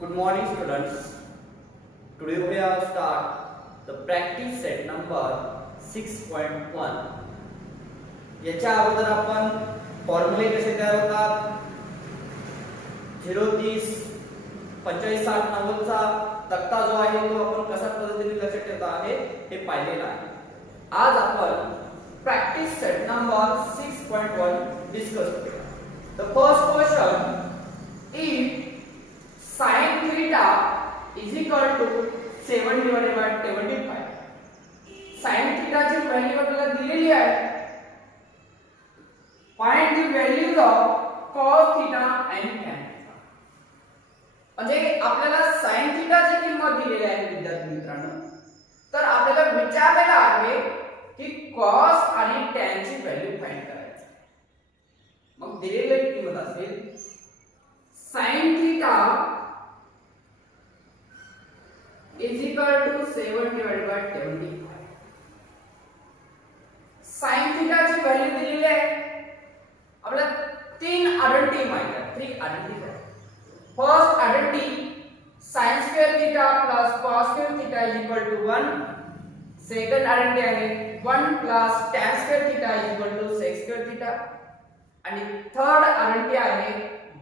Good morning students. Today we have start the practice set number 6.1. याच्या अगोदर आपण फॉर्म्युले कसे तयार होतात 0 30 45 60 90 चा तक्ता जो आहे तो आपण कशा पद्धतीने लक्षात ठेवतो आहे हे पाहिलेला आहे. आज आपण प्रॅक्टिस सेट नंबर 6.1 डिस्कस करूया. The first question, if sin theta is equal to 7 divided by 25. sin theta ची व्हॅल्यू आपल्याला दिलेली आहे. Find the values of cos theta and tan theta. म्हणजे आपल्याला sin theta ची किंमत दिलेली आहे विद्यार्थी मित्रांनो. तर आपल्याला विचारलेलं आहे की cos आणि tan ची व्हॅल्यू फाइंड करायची. मग दिलेली किंमत असेल sin theta is equal to 7 divided by 25. sin theta ची व्हॅल्यू दिलेली आहे. आपल्याला तीन आयडेंटिटी माहित आहेत. 3 identity. First identity sin square theta plus cos square theta is equal to 1. Second identity आहे 1 plus tan square theta is equal to sec square theta. आणि third identity आहे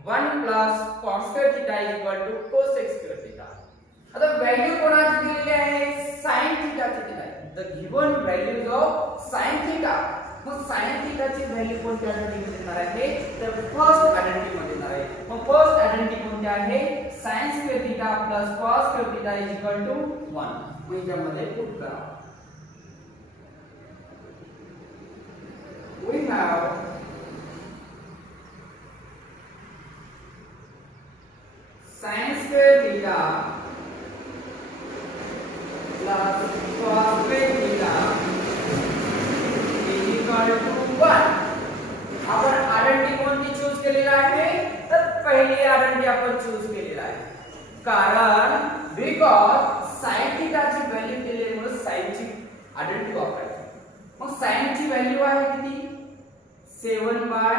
1 plus cos square theta is equal to cosec square theta. आता value कोणाची दिलेली आहे sin theta ची दिलेली आहे. The given values of sin theta. मग sin theta ची व्हॅल्यू कोणत्या आयडेंटिटी मध्ये येणार आहे तर फर्स्ट आयडेंटिटी मध्ये येणार आहे. मग फर्स्ट आयडेंटिटी कोणती आहे sin square theta plus cos square theta is equal to 1. मग यामध्ये पुट करा. We have sin square theta plus cos square theta is equal to 1. आपण आयडेंटिटी कोणती चूज केलेली आहे तर पहिली आयडेंटिटी आपण चूज केलेली आहे. कारण बिकॉज sin थीटा ची व्हॅल्यू दिल्यामुळे sin ची आयडेंटिटी वापरायची. मग sin ची व्हॅल्यू आहे किती 7 by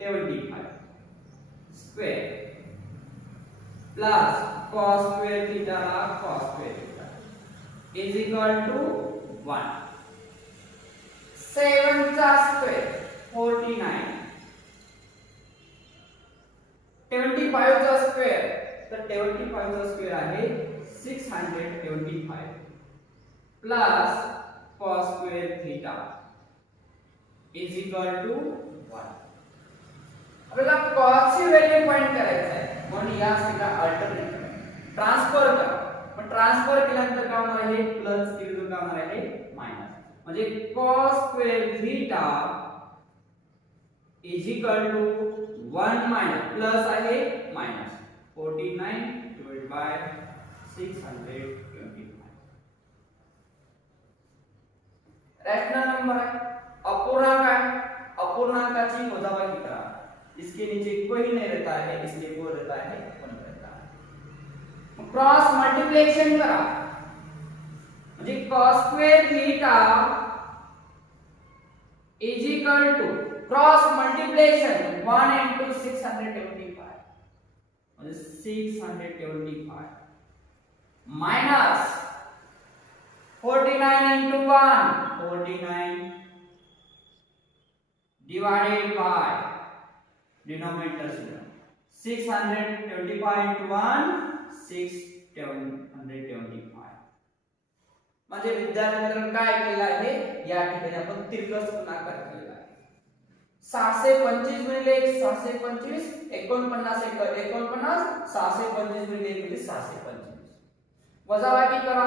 25 square plus cos square theta cos square theta is equal to 1. 7 चा स्क्वेअर 49. 25 चा स्क्वेअर तर 25 चा स्क्वेअर आहे 625 plus cos square theta is equal to 1. आपल्याला cos ची व्हॅल्यू फाइंड करायची आहे. म्हणून या साईडला अल्टरनेट ट्रान्सफर करा. मग ट्रान्सफर केल्यानंतर काय होणार आहे प्लस केल्यानंतर काय होणार आहे मायनस. म्हणजे cos square theta is equal to 1 minus plus आहे minus 49 divided by 625. Rational number है. अपूर्णांक है. अपूर्णांकाची वजाबाकी करा. इसके नीचे कोई नहीं रहता है इसलिए वो रहता है 1 रहता है. क्रॉस मल्टीप्लिकेशन करा म्हणजे cos square theta is equal to cross multiplication 1 into 625 म्हणजे 625 minus 49 into 1 49 divided by denominator 625 into 1 625. म्हणजे विद्यार्थी मित्रांनो काय केलेलं आहे या ठिकाणी आपण तिरकस गुणाकार केलेला आहे. 725 गुणिले 1 725 49 49 625 गुणिले 1 म्हणजे 625. वजाबाकी करा.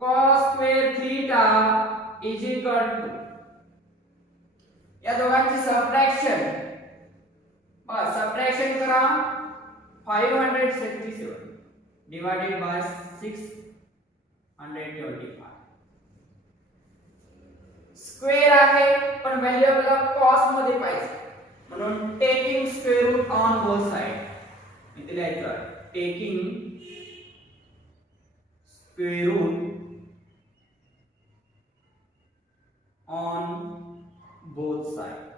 cos square theta is equal to या दोघांची सबट्रॅक्शन करा 567 डिवाइडेड बाय 625. स्क्वेअर आहे पण व्हॅल्यू आपल्याला cos मध्ये पाहिजे म्हणून taking square root on both side इथे लिहायचं taking square root on both sides.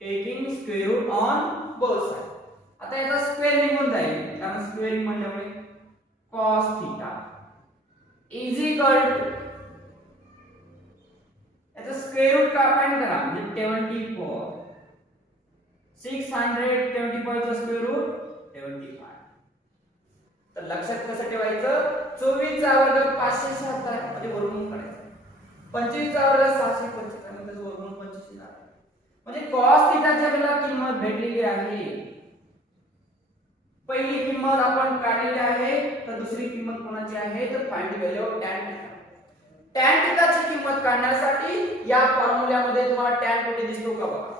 Taking square root on both side. आता याचा स्क्वेअर निघून जाईल कारण स्क्वेअरिंग म्हणल्यामुळे cos theta is equal to याचा स्क्वेअर रूट का फाइंड करा म्हणजे 74 625 चा स्क्वेअर रूट 75. तर लक्षात कसं ठेवायचं 24 चा वर्ग 576 म्हणजे वर्गमूळ करायचं 25 चा वर्ग 775 म्हणजे वर्गमूळ 25 म्हणजे cos थीटाच्या वेळेला किंमत भेटलेली आहे. पहिली किंमत आपण काढलेली आहे तर दुसरी किंमत कोणाची आहे तर find the value of tan theta. tan थीटाची किंमत काढण्यासाठी या फॉर्म्युल्यामध्ये तुम्हाला tan कुठे दिसतो का बघा.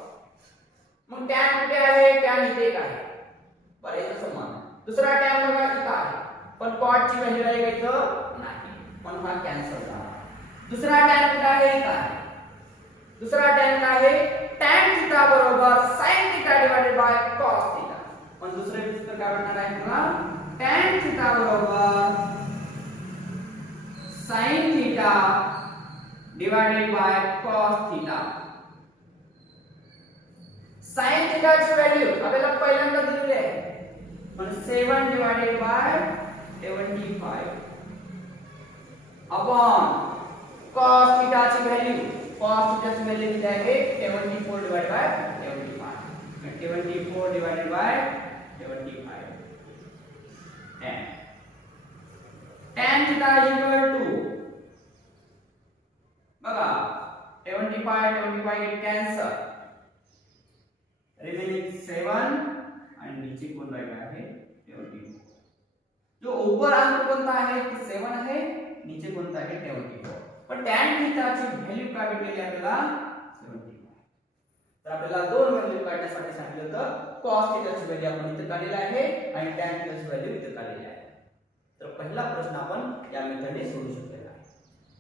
मग tan कुठे आहे tan इथे काय आहे बरं याचा समान दुसरा tan बघा इथे आहे पण cot ची व्हॅल्यू आहे का इथं नाही म्हणून हा कॅन्सल झाला. दुसरा tan कुठे आहे इथे आहे दुसरा tan काय आहे tan थीटा बरोबर sin theta divided bye cos theta. पण दुसरे सूत्र काय बनणार आहे बघा tan थीटा बरोबर sin theta divided bye cos theta. sin theta ची व्हॅल्यू आपल्याला पहिल्यांदा दिलेली आहे पण 7 divided by 75 upon cos theta ची व्हॅल्यू दिली आहे 74 divided by 75 74 divided by 75 tan theta is equal to बघा 75 गेट कॅन्सल रिमेनिंग 7 आणि नीचे कोण राहिला आहे 74. जो ऊपर अंक कोणता आहे तो 7 आहे नीचे कोणता आहे 74. पण tan थीटा ची व्हॅल्यू काय भेटलेली आहे आपल्याला 75. तर आपल्याला दोन व्हॅल्यू काढण्यासाठी सांगितलं होतं cos थीटा ची व्हॅल्यू आपण इथे काढलेली आहे आणि tan थीटा ची व्हॅल्यू इथे काढलेली आहे. तर पहिला प्रश्न आपण या मेथडने सोडवू शकलेला आहे.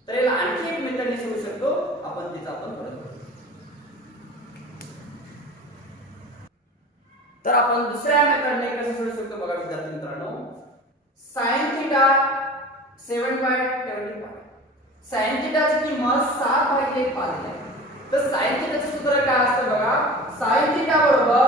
तर याला आणखी एक मेथडने सोडवू शकतो आपण तिचा आपण परत करू. तर आपण दुसऱ्या मेथडने कसं सोडवू शकतो बघा विद्यार्थी मित्रांनो. sin थीटा 7/75 sin थीटाची किंमत 6/5 आहे. तर sin थीटाचे सूत्र काय असतं बघा sin थीटा बरोबर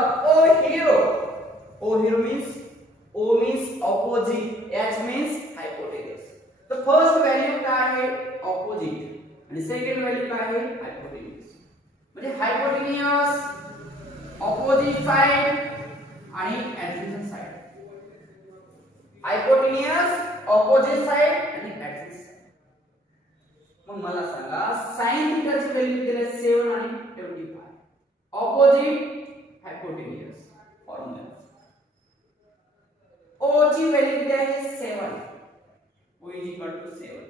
O means opposite H means hypotenuse. तर फर्स्ट व्हॅल्यू काय आहे ऑपोजिट आणि सेकंड व्हॅल्यू काय आहे हायपोटेन्यूज. म्हणजे हायपोटेन्यूज ऑपोजिट साइड आणि ऍडजसंट साइड. हायपोटेन्यूज ऑपोजिट साइड आणि ऍडजसंट साइड. मग मला सांगा sin थीटाची व्हॅल्यू दिली 7 आणि 75 ऑपोजिट हायपोटेन्यूज फॉर्म्युला O ची व्हॅल्यू किती आहे 7 O is equal to 7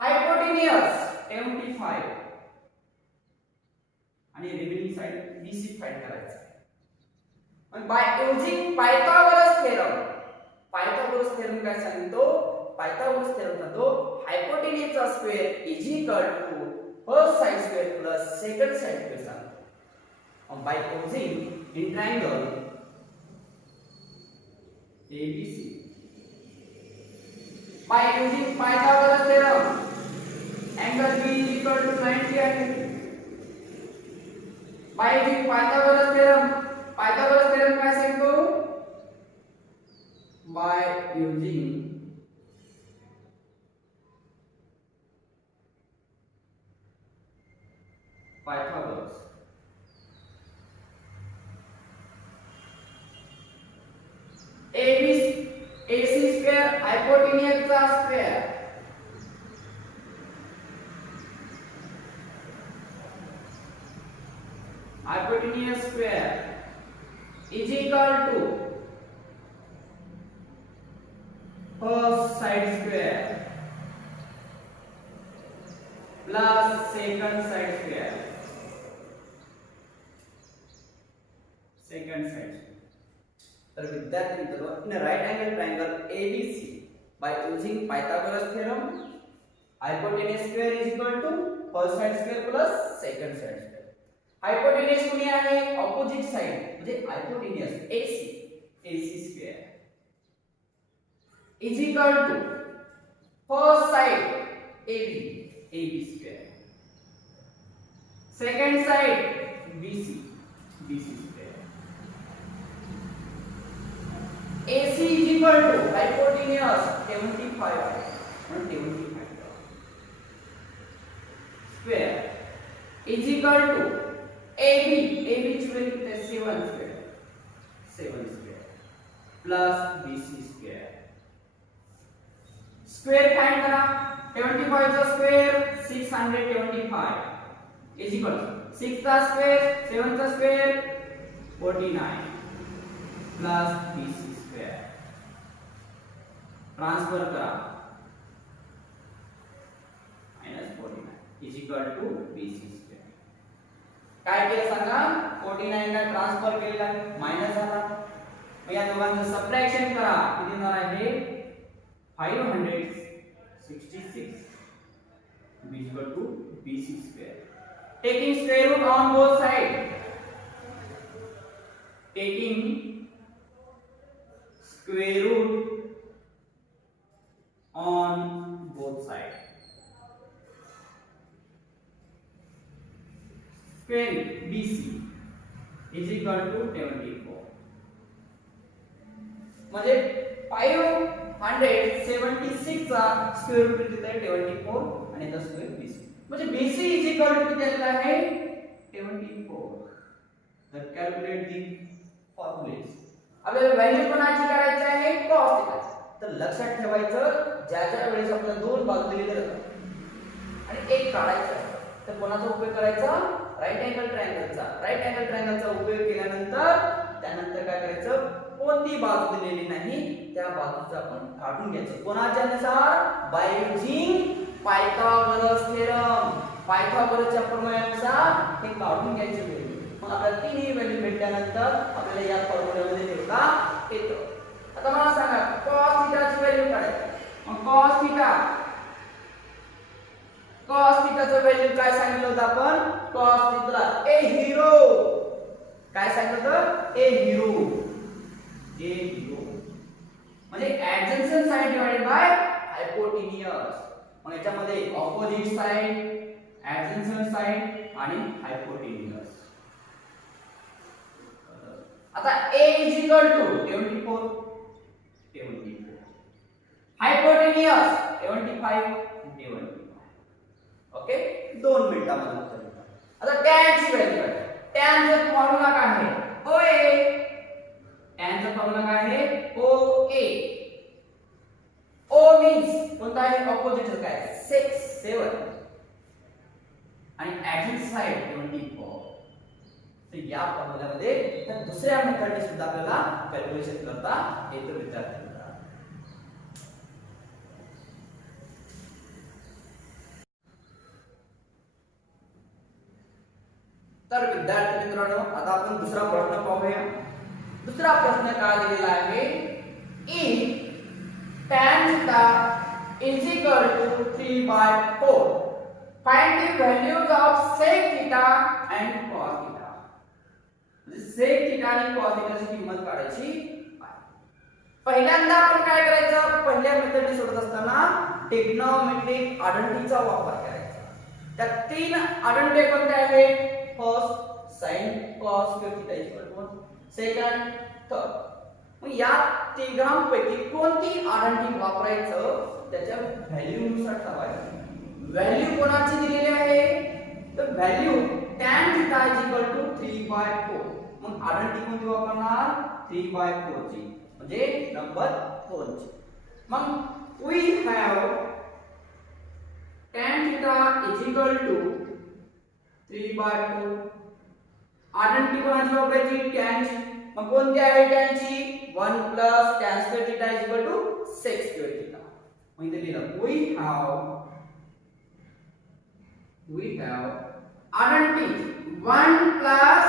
हायपोटेन्यूज 75 आणि रिमेनिंग साइड BC फाइंड करायचं आहे. आणि बाय युजिंग पायथागोरस थेरम काय सांगतो पायथागोरस थेरम सांगतो हायपोटेन्यूजचा square is equal to first side square plus second side square सांगतो. and by using in triangle ABC by using Pythagoras theorem angle B is equal to 90 angle. by using Pythagoras theorem काय सांगतो by using Pythagoras AC square hypotenuse चा square hypotenuse square is equal to first side square plus second side square. तर विद्यार्थी मित्रांनो in a right angle triangle ABC by using Pythagoras theorem hypotenuse square is equal to first side square plus second side square. hypotenuse कोणी आहे opposite side म्हणजे hypotenuse AC square is equal to first side AB square second side BC BC square. AC is equal to hypotenuse 75 आहे म्हणून 75 square is equal to AB ची value किती आहे 7 square plus BC square. Square find करा 75 चा square 625 is equal to 6 चा square 7 चा square 49 plus BC square. Transfer करा -49 is equal to BC square. काय केलं सांगा 49 ला ट्रांसफर केलेला मायनस झाला मग या दोघांचं सबट्रॅक्शन करा किती येणार आहे 566 is equal to BC square. Taking square root on both sides. Taking square root on both sides. Square BC is equal to 74. म्हणजे 576 चा स्क्वेअर रूट किती आहे 74 आणि त्याचा स्क्वेअर BC म्हणजे BC is equal to किती आलेला आहे 74. तर कॅल्क्युलेट दी फॉर्म्युलेज. आपल्याला व्हॅल्यू कोणाची काढायची आहे cos थीटा. तर लक्षात ठेवायचं ज्या ज्या वेळेस आपल्याला दोन बाजू दिलेल्या असतात आणि एक काढायचं तर कोणाचा उपयोग करायचा राईट अँगल ट्रायंगलचा. राईट अँगल ट्रायंगलचा उपयोग केल्यानंतर त्यानंतर काय करायचं कोणती बाजू दिलेली नाही त्या बाजूचं आपण काढून घ्यायचं कोणाच्या नुसार बाय युजिंग पायथागोरस थेरम. पायथागोरसच्या प्रमेयानुसार हे काढून घ्यायचे व्हॅल्यू. मग आपल्याला तिन्ही व्हॅल्यू भेटल्यानंतर आपल्याला या फॉर्म्युल्यामध्ये ठेवता येतं. आता मला सांगा cos थीटाची व्हॅल्यू काढायची. मग cos थीटाचं व्हॅल्यू काय सांगितलं होतं आपण cos थीटा ए हिरो काय सांगितलं होतं ए हिरो म्हणजे ऍडजन्संट साइड डिवाइडेड बाय हायपोटेन्यूज. मग याच्यामध्ये ऑपोजिट साइड ऍडजन्संट साइड आणि हायपोटेन्यूज. आता a is equal to 74 हायपोटेन्यूज 75 okay 2 मिनिटांमध्ये उत्तर येतं. आता tan ची व्हॅल्यू काय tan चा फॉर्म्युला काय आहे OA. tan चा फॉर्म्युला काय आहे OA. O मीन्स कोणता आहे ऑपोजिट काय 7 आणि ऍडजंट साइड 24. तर या फॉर्म्युल्यामध्ये त्या दुसऱ्या मेथडने सुद्धा आपल्याला कॅल्क्युलेशन करता येतं विद्यार्थ्यांना. तर विद्यार्थी मित्रांनो आता आपण दुसरा प्रश्न पाहूया. दुसरा प्रश्न काय दिलेला आहे if tan theta is equal to 3/4 find the values of sec theta and cos theta. म्हणजे sec theta आणि cos theta ची किंमत काढायची आहे. पहिल्यांदा आपण काय करायचं पहिल्या मेथडने सोडत असताना ट्रिग्नोमेट्रिक आयडेंटिटीचा वापर करायचा. त्या तीन आयडेंटिटी कोणत्या आहेत first sin cos theta is equal to 1 second third. मग या तिघांपैकी कोणती आयडेंटिटी वापरायचं त्याच्या व्हॅल्यू नुसार ठरवायचं. व्हॅल्यू कोणाची दिलेली आहे तर value tan theta is equal to 3/4. मग आयडेंटिटी कोणती वापरणार 3/4 ची म्हणजे नंबर 2 ची. मग we have tan theta is equal to 3/4. Identity कोणाची वापरायची tan ची. मग कोणती आहे tan ची 1 plus tan square theta is equal to sec square theta. मग इथे लिहिलं we have identity 1 plus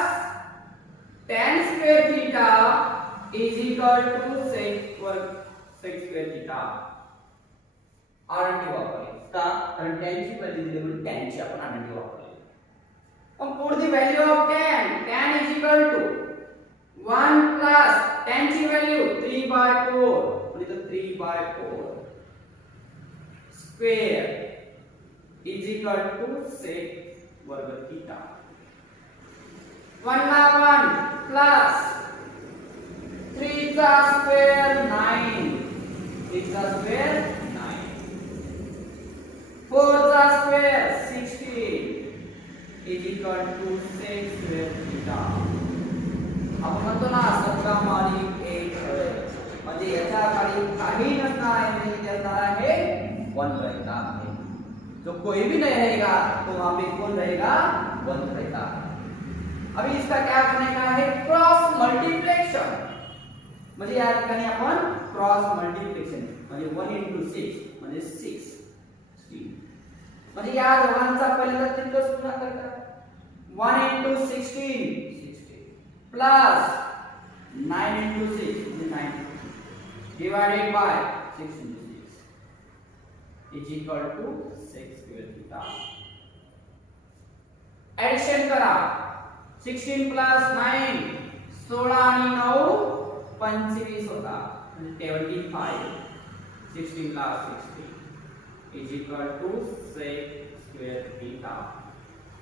tan square theta is equal to sec square theta. identity वापरली का कारण tan ची व्हॅल्यू दिली म्हणून tan ची आपण identity वापरली. मग पुढे the value of tan is equal to 1 plus tan ची व्हॅल्यू 3/4 म्हणजे 3/4 square is equal to sec वर्ग थीटा. 1 ला 1 प्लस 3 चा स्क्वेअर 9, 3 चा स्क्वेअर 9, 4 चा square 16 is equal to sec square theta. आपण म्हणतो ना 17 माली 8 है, म्हणजे याच्या खाली काही नसणार आहे, म्हणजे इथे असणार आहे 1 रहता है. जो कोई भी नहीं रहेगा तो वहां पे कौन रहेगा? 1 रहेगा. अभी इसका क्या करने का है? Cross multiplication. म्हणजे या ठिकाणी आपण क्रॉस मल्टीप्लिकेशन म्हणजे 1 into 6 म्हणजे 16. म्हणजे या दोघांचा पहिल्यांदा तितकंच गुणाकार करा. 1 into 16 प्लस 9 into 6 म्हणजे 9 divided by 6 into 6 is equal to sec square theta. Addition करा. 16 प्लस 9 16 आणि 9 25 होता म्हणजे 75. 16 plus 16 is equal to sec square theta.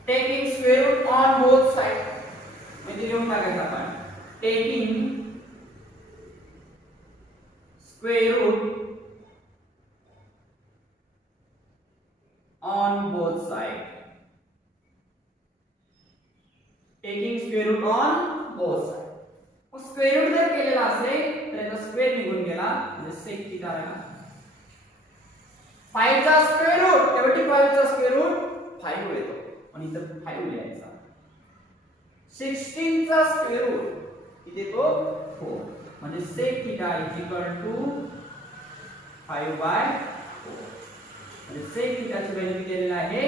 Taking square root on both sides. म्हणजे लिहून टाकायचं आपण. Taking square root on both sides. Taking square root on both sides. मग square route जर केलेला असेल तर याचा स्क्वेअर निघून गेला म्हणजे sec theta आला. 5 चा स्क्वेअर रूट 75 चा स्क्वेअर रूट 5 येतो आणि इथं 5 लिहायचा. 16 चा स्क्वेअर रूट इथे तो 4 म्हणजे sec theta is equal to 5/4. म्हणजे sec थीटाची व्हॅल्यू किती दिलेली आहे?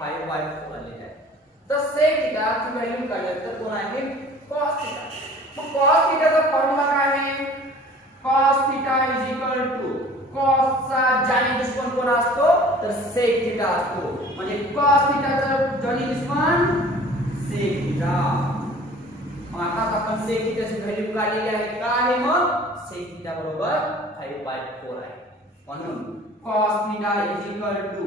5/4 आलेली आहे. तर sec थीटाची व्हॅल्यू काढली तर कोण आहे? cos theta. मग cos थीटाचा फॉर्म्युला काय आहे? cos theta is equal to cos चा जानी दुश्मन कोण असतो? तर sec थीटा असतो. म्हणजे cos थीटाचा जानी दुश्मन sec थीटा. मग आता आपण sec थीटाची व्हॅल्यू काढलेली आहे. काय आहे मग? sec थीटा बरोबर 5/4 आहे. म्हणून cos theta is equal to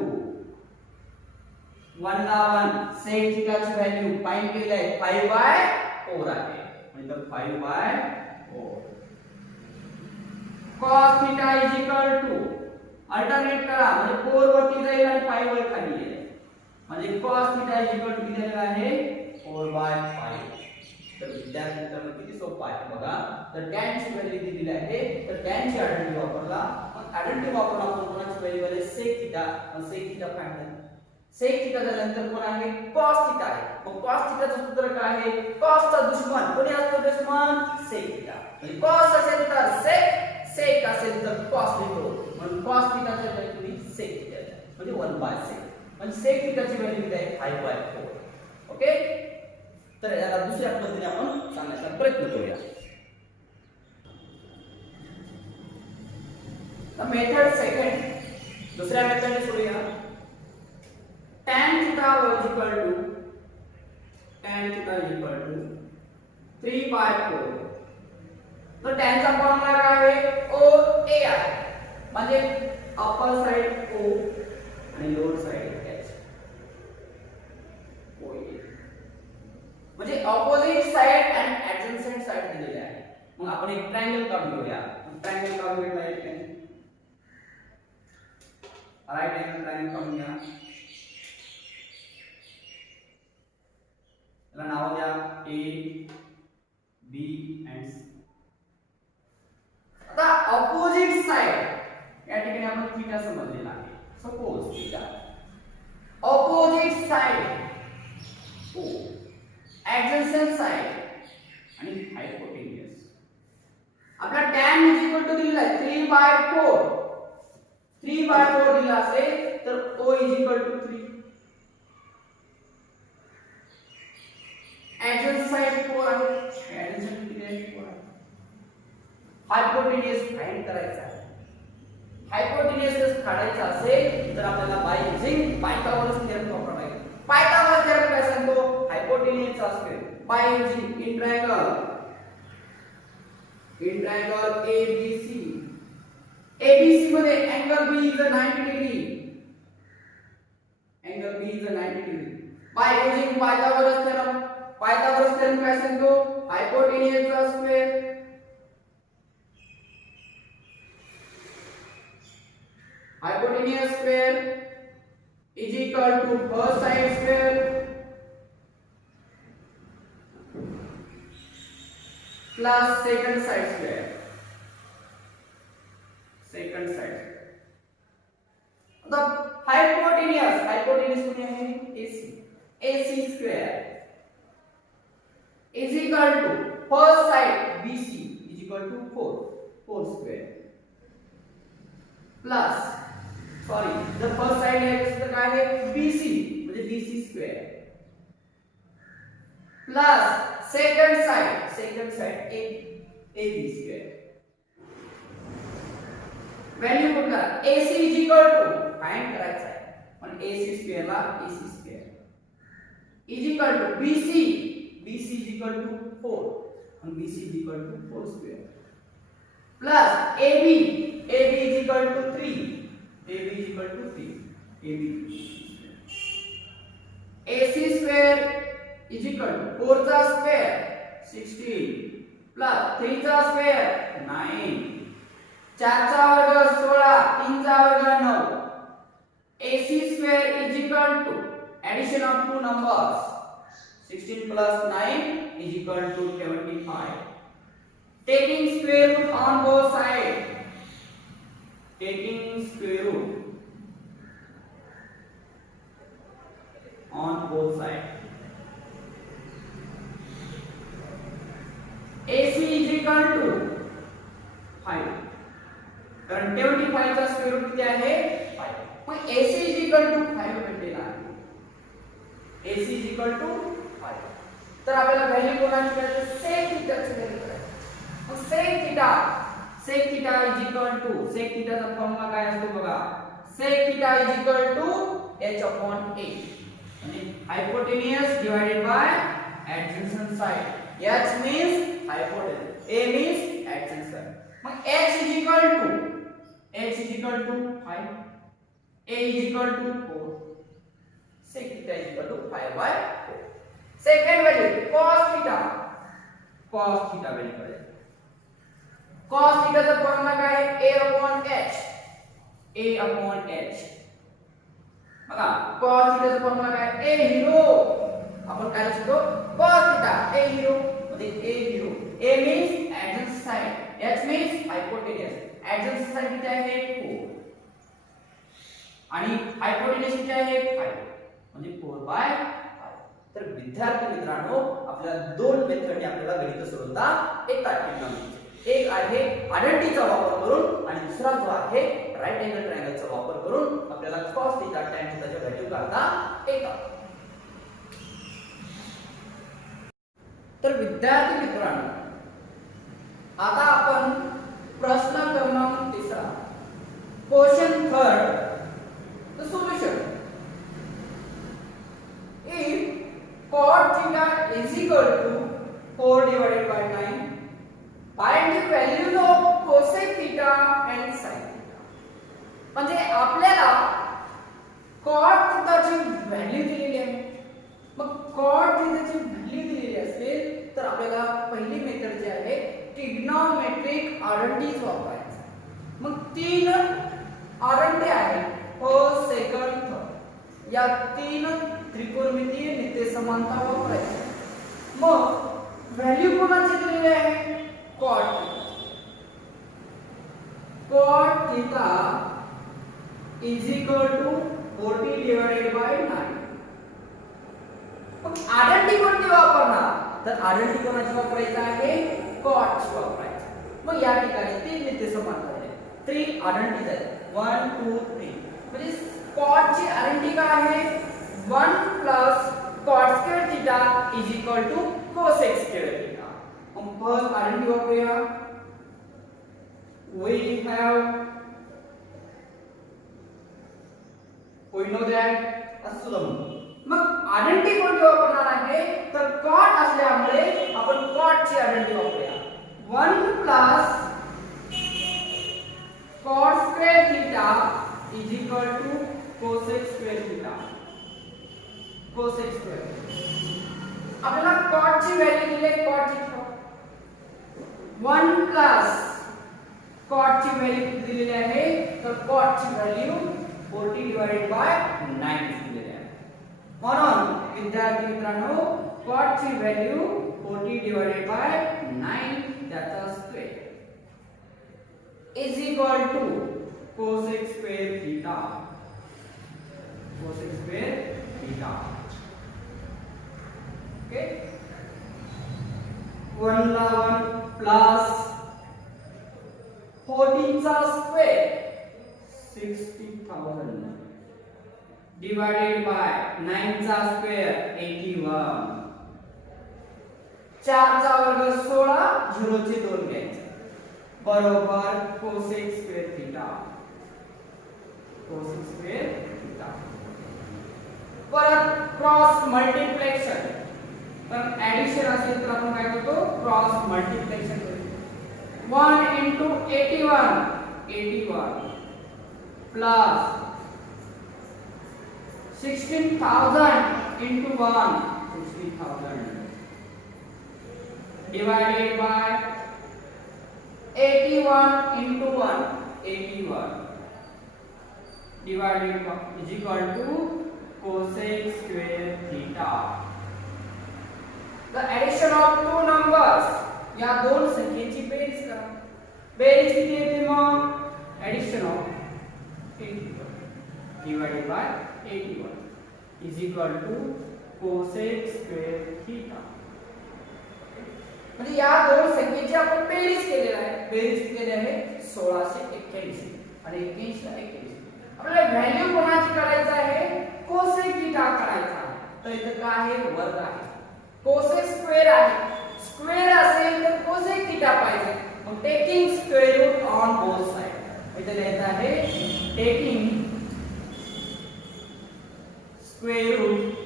1 ला 1 sec थीटाची व्हॅल्यू फाइंड केली आहे 5/4 आहे. म्हणजे 5/4 cos theta is equal to alternate करा म्हणजे 4 वरती जाईल आणि 5 वर खाली येईल. म्हणजे cos theta is equal to दिलेला आहे 4/5. तर विद्यार्थी मित्रांनो किती सोपं आहे बघा. तर tan ची व्हॅल्यू दिलेली आहे तर tan ची आयडेंटिटी वापरला. मग आयडेंटिटी वापरून आपण कोणाची व्हॅल्यू आले? sec theta. मग sec थीटा फाइंड करा. sec थीटा नंतर कोण आहे? cos थीटा आहे. मग cos थीटाचं सूत्र काय आहे? cos चा दुश्मन कोणी असतो? दुश्मन sec थीटा. म्हणजे cos असेल तर sec असेल तर cos लिहितो. म्हणून cos थीटाची व्हॅल्यू sec थीटा म्हणजे 1/sec. म्हणजे sec थीटाची व्हॅल्यू किती आहे? 5/4. ओके. तर याला दुसऱ्या पद्धतीने आपण सांगण्याचा प्रयत्न करूया. तर मेथड सेकंड दुसऱ्या मेथडने सोडूया. tan theta is equal to 3/4. तर tan चा फॉर्म्युला काय आहे? OA आहे. म्हणजे अपर साइड O आणि लोअर साइड H. OA म्हणजे ऑपोजिट साइड आणि ऍडजंसेंट साइड दिलेले आहे. मग आपण एक ट्रायंगल काढून घेऊया. ट्रायंगल काढून घेतला एक राइट अँगल ट्रायंगल काढून घ्या. त्याला नाव द्या A B and C. आता ऑपोजिट साइड या ठिकाणी आपण थीटा समजलेला आहे. Suppose theta opposite side O adjacent side आणि हायपोटेन्यूज. आपला tan इज इक्वल टू दिलेला आहे 3/4. 3/4 दिला असेल तर O is equal to 3. Adjacent side 4 आहे. ऍडजंसेंट किती आहे? 4 आहे. हायपोटेन्यूज फाइंड करायचा आहे. हायपोटेन्यूज काढायचा असेल तर आपल्याला बाय युजिंग पायथागोरस थेरम वापरावा लागेल. पायथागोरस थेरम काय सांगतो? हायपोटेन्यूज चा square by using in triangle ABC. ABC मध्ये angle B is a 90 degree. Angle B is a 90 degree. By using Pythagoras theorem Pythagoras theorem काय सांगतो हायपोटेन्यूजचा square hypotenuse square is equal to first side square plus second side square. Second side square. The hypotenuse कितनी है AC square is equal to first side BC is equal to 4 square plus the first side है किसका काय है BC म्हणजे BC square plus second side AB square value put करा AC is equal to find करायचा आहे पण AC square ला AC square is equal to BC is equal to 4 and BC is equal to 4 square plus AB is equal to 3 AB is equal to 3 AB AC square is equal to 4 चा square 16 plus 3 चा square 9 4 चा वर्ग 16 3 चा वर्ग 9 AC square is equal to addition of two numbers 16 plus 9 is equal to 75 taking square root on both sides taking square root on both sides AC is equal to 5 कारण 75 चा square route किती आहे 5 मग AC is equal to 5 भेटलेला आहे AC is equal to 5 तर आपल्याला value कोणाची मिळते sec थीटाची व्हॅल्यू करायची मग sec theta is equal to sec theta चा फॉर्म्युला काय असतो बघा sec theta is equal to h upon a म्हणजे hypotenuse divided by adjacent side h means hypotenuse a means adjacent side मग h is equal to 5 a is equal to 4 sec theta is equal to 5 by 4 second value cos theta value करेल cos theta चा formula काय आहे a upon h बघा cos theta चा formula काय a hero आपण काय लिहितो cos theta a हिरो म्हणजे a hero a means adjacent side h means hypotenuse adjacent side किती आहे 4 आणि hypotenuse किती आहे 5 म्हणजे 4 by 5 तर विद्यार्थी मित्रांनो आपल्या दोन मेथडने आपल्याला गणित सोडवता येतात एक आहे आयडेंटिटीचा वापर करून आणि दुसरा जो आहे राइट अँगल ट्रायंगलचा वापर करून आपल्याला cos थीटा tan थीटाच्या व्हॅल्यू काढता येतात तर विद्यार्थी मित्रांनो आता आपण प्रश्न क्रमांक 3 question 3 the solution if cot theta is equal to 4 divided by 9 find the values of cosec theta and sin theta म्हणजे आपल्याला cot theta ची व्हॅल्यू दिलेली आहे मग cot theta ची व्हॅल्यू दिलेली असेल तर आपल्याला पहिली मेथड जी आहे ट्रिग्नोमेट्रिक आयडेंटिटीज वापरायची मग तीन आयडेंटिटी आहे फर्स्ट सेकंड थर्ड या तीन त्रिकोणमितीय नित्य समानता वापरायची मग व्हॅल्यू कोणाची दिलेली आहे cot theta is equal to 40 divided by 9 मग आयडेंटिटी कोणती वापरणार तर आयडेंटिटी कोणाची वापरायची आहे cot ची वापरायची मग या ठिकाणी तीन नित्य समानता आहेत 3 आयडेंटिटीज आहेत 1 2 3 म्हणजे cot ची आयडेंटिटी काय आहे 1 plus cot square theta is equal to cosec square theta first identity वापरूया we know that असं मग आयडेंटिटी कोणती वापरणार आहे तर cot असल्यामुळे आपण cot ची आयडेंटिटी वापरूया 1 plus cot square theta is equal to cosec square theta cosec square आपल्याला cot ची व्हॅल्यू दिली आहे cot ची 1 प्लस cot ची व्हॅल्यू दिलेली आहे तर cot ची व्हॅल्यू 40 डिवाइडेड बाय 9 दिलेली आहे म्हणून विद्यार्थी मित्रांनो cot ची व्हॅल्यू 40 डिवाइडेड बाय 9 त्याचा square is equal to cosec square theta cosec square theta okay 1 ला 1 प्लस 14 चा स्क्वेअर 60,000 डिवाइडेड बाय 9 चा स्क्वेअर 81 4 चा वर्ग 16 0 चे 2 घ्यायचे बरोबर cosec square theta cosec square theta परत क्रॉस मल्टिप्लिकेशन तर ऍडिशन असेल तर आपण काय करतो क्रॉस मल्टिप्लिकेशन करतो 1 into 81 plus 16,000 into 1 60,000 divided by 81 into 1 81 divided by is equal to cosec square theta. The addition of two numbers या दोन संख्येची बेरीज करा बेरीज किती येते मग addition of 81 divided by 81 is equal to cosec square theta. म्हणजे या दोन संख्येची आपण बेरीज केलेली आहे बेरीज केली आहे 1681 आणि 81 ला 81 आपल्याला व्हॅल्यू कोणाची काढायची आहे cosec theta काढायचा आहे तर इथे काय आहे वर्ग आहे cosec स्क्वेअर आहे स्क्वेअर असेल तर cosec theta पाहिजे मग taking square root on both side इथे लिहायचं आहे taking square root